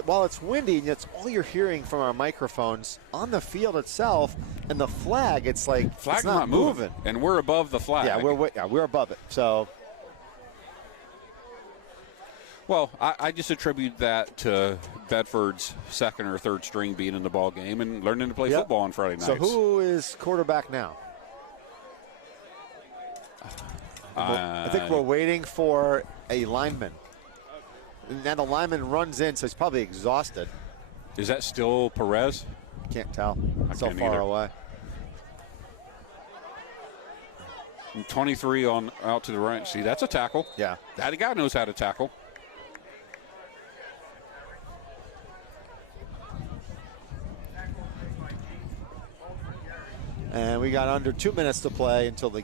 while it's windy, it's all you're hearing from our microphones on the field itself, and the flag. It's like Flag's it's not moving, and we're above the flag. Yeah, we're above it. So, well, I just attribute that to Bedford's second or third string being in the ball game and learning to play football on Friday nights. So who is quarterback now? I think we're waiting for a lineman. Now the lineman runs in, so he's probably exhausted. Is that still Perez? Can't tell. It's so far away. And 23 on out to the right. See, that's a tackle. Yeah. That guy knows how to tackle. And we got under 2 minutes to play until the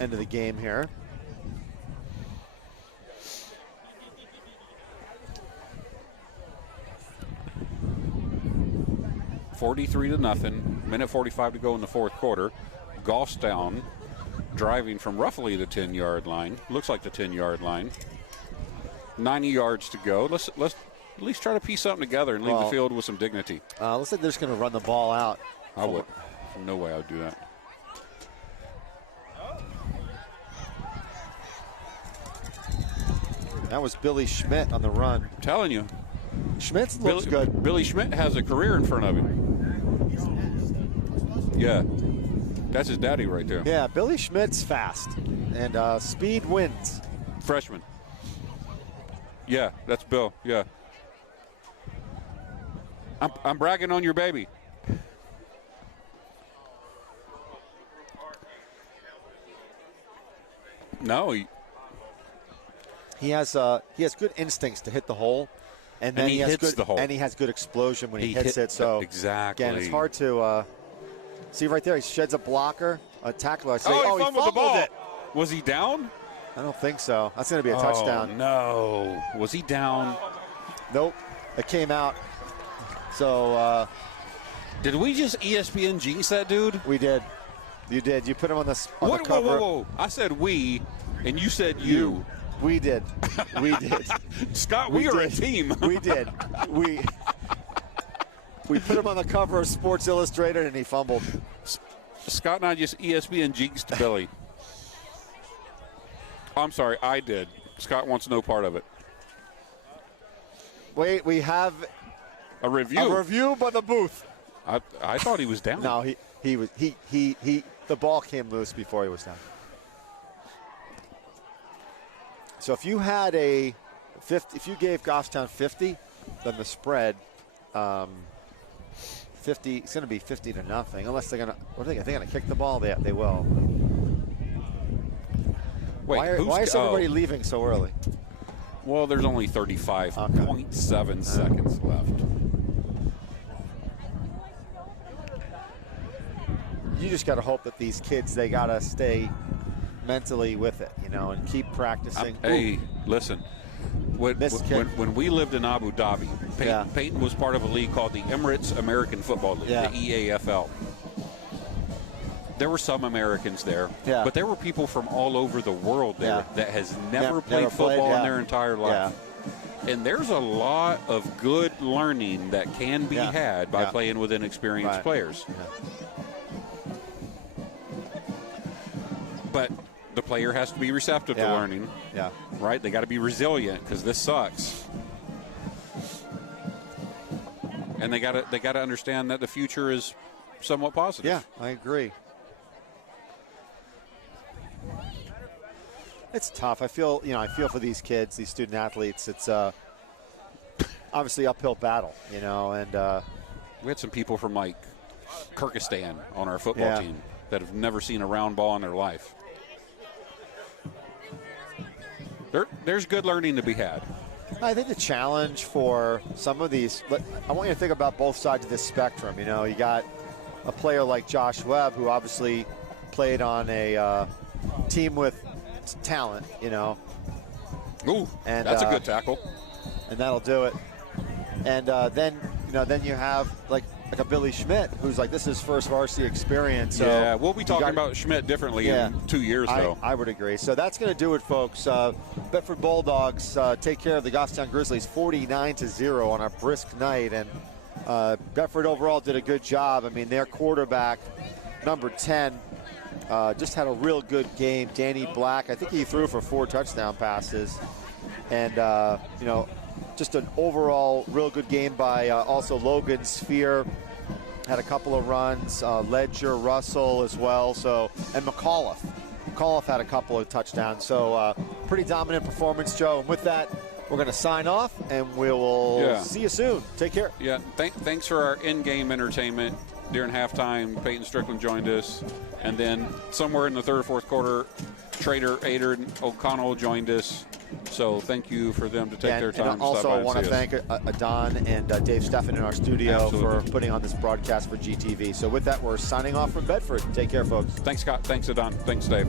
end of the game here. $43-0. Minute 45 to go in the fourth quarter. Goffstown driving from roughly the 10-yard line. Looks like the 10-yard line. 90 yards to go. Let's at least try to piece something together and leave the field with some dignity. Looks like they're just going to run the ball out. I would. No way I would do that. That was Billy Schmidt on the run. I'm telling you. Schmidt looks good. Billy Schmidt has a career in front of him. Yeah. That's his daddy right there. Yeah, Billy Schmidt's fast. And speed wins. Freshman. Yeah, that's Bill. Yeah. I'm bragging on your baby. No, he has good instincts to hit the hole, and then he has hits good, the hole. and he has good explosion when he hits it. So exactly, again, it's hard to see right there. He sheds a blocker, a tackler. He fumbled the ball. Was he down? I don't think so. That's going to be a touchdown. No, was he down? Nope, it came out. So did we just ESPN jinx that dude? We did. You did. You put him on the cover. Whoa. I said we, and you said you. We did. We did. Scott, we are a team. We did. We put him on the cover of Sports Illustrated, and he fumbled. Scott and I just ESPN jinxed Billy. I'm sorry, I did. Scott wants no part of it. Wait, we have a review. A review by the booth. I thought he was down. No, he was. The ball came loose before he was down. So if you had a 50, if you gave Goffstown 50, then the spread 50. It's going to be 50-0 unless they're going to. What are they? Are they going to kick the ball? They will. Wait, why is everybody leaving so early? Well, there's only 35.7 seconds left. You just got to hope that these kids, they got to stay mentally with it, and keep practicing. Hey, listen. When we lived in Abu Dhabi, Peyton was part of a league called the Emirates American Football League, the EAFL. There were some Americans there, but there were people from all over the world there that has never played football in their entire life. And there's a lot of good learning that can be had by playing with inexperienced players. But the player has to be receptive to learning. Right? They got to be resilient because this sucks. and they got to understand that the future is somewhat positive. Yeah, I agree. It's tough. I feel for these kids, these student athletes. It's obviously uphill battle, and we had some people from like Kyrgyzstan on our football team that have never seen a round ball in their life. There's good learning to be had. I think the challenge for some of these, I want you to think about both sides of this spectrum. You got a player like Josh Webb, who obviously played on a team with talent, Ooh, and that's a good tackle. And that'll do it. And then you have like a Billy Schmidt, who's like, this is his first varsity experience. So yeah, we'll be talking about Schmidt differently in 2 years, though. I would agree. So that's going to do it, folks. Bedford Bulldogs take care of the Goffstown Grizzlies 49-0 on a brisk night. And Bedford overall did a good job. I mean, their quarterback, number 10, just had a real good game. Danny Black, I think he threw for 4 touchdown passes. And, just an overall real good game by also Logan Sphere. Had a couple of runs. Ledger, Russell as well. So, and McAuliffe. McAuliffe had a couple of touchdowns. So, pretty dominant performance, Joe. And with that, we're going to sign off, and we will see you soon. Take care. Yeah, thanks for our in-game entertainment. During halftime, Peyton Strickland joined us. And then somewhere in the third or fourth quarter, Trader Aiden O'Connell joined us. So thank you for them to take their time. And also, I want to thank Adon and Dave Steffen in our studio for putting on this broadcast for GTV. So with that, we're signing off from Bedford. Take care, folks. Thanks, Scott. Thanks, Adon. Thanks, Dave.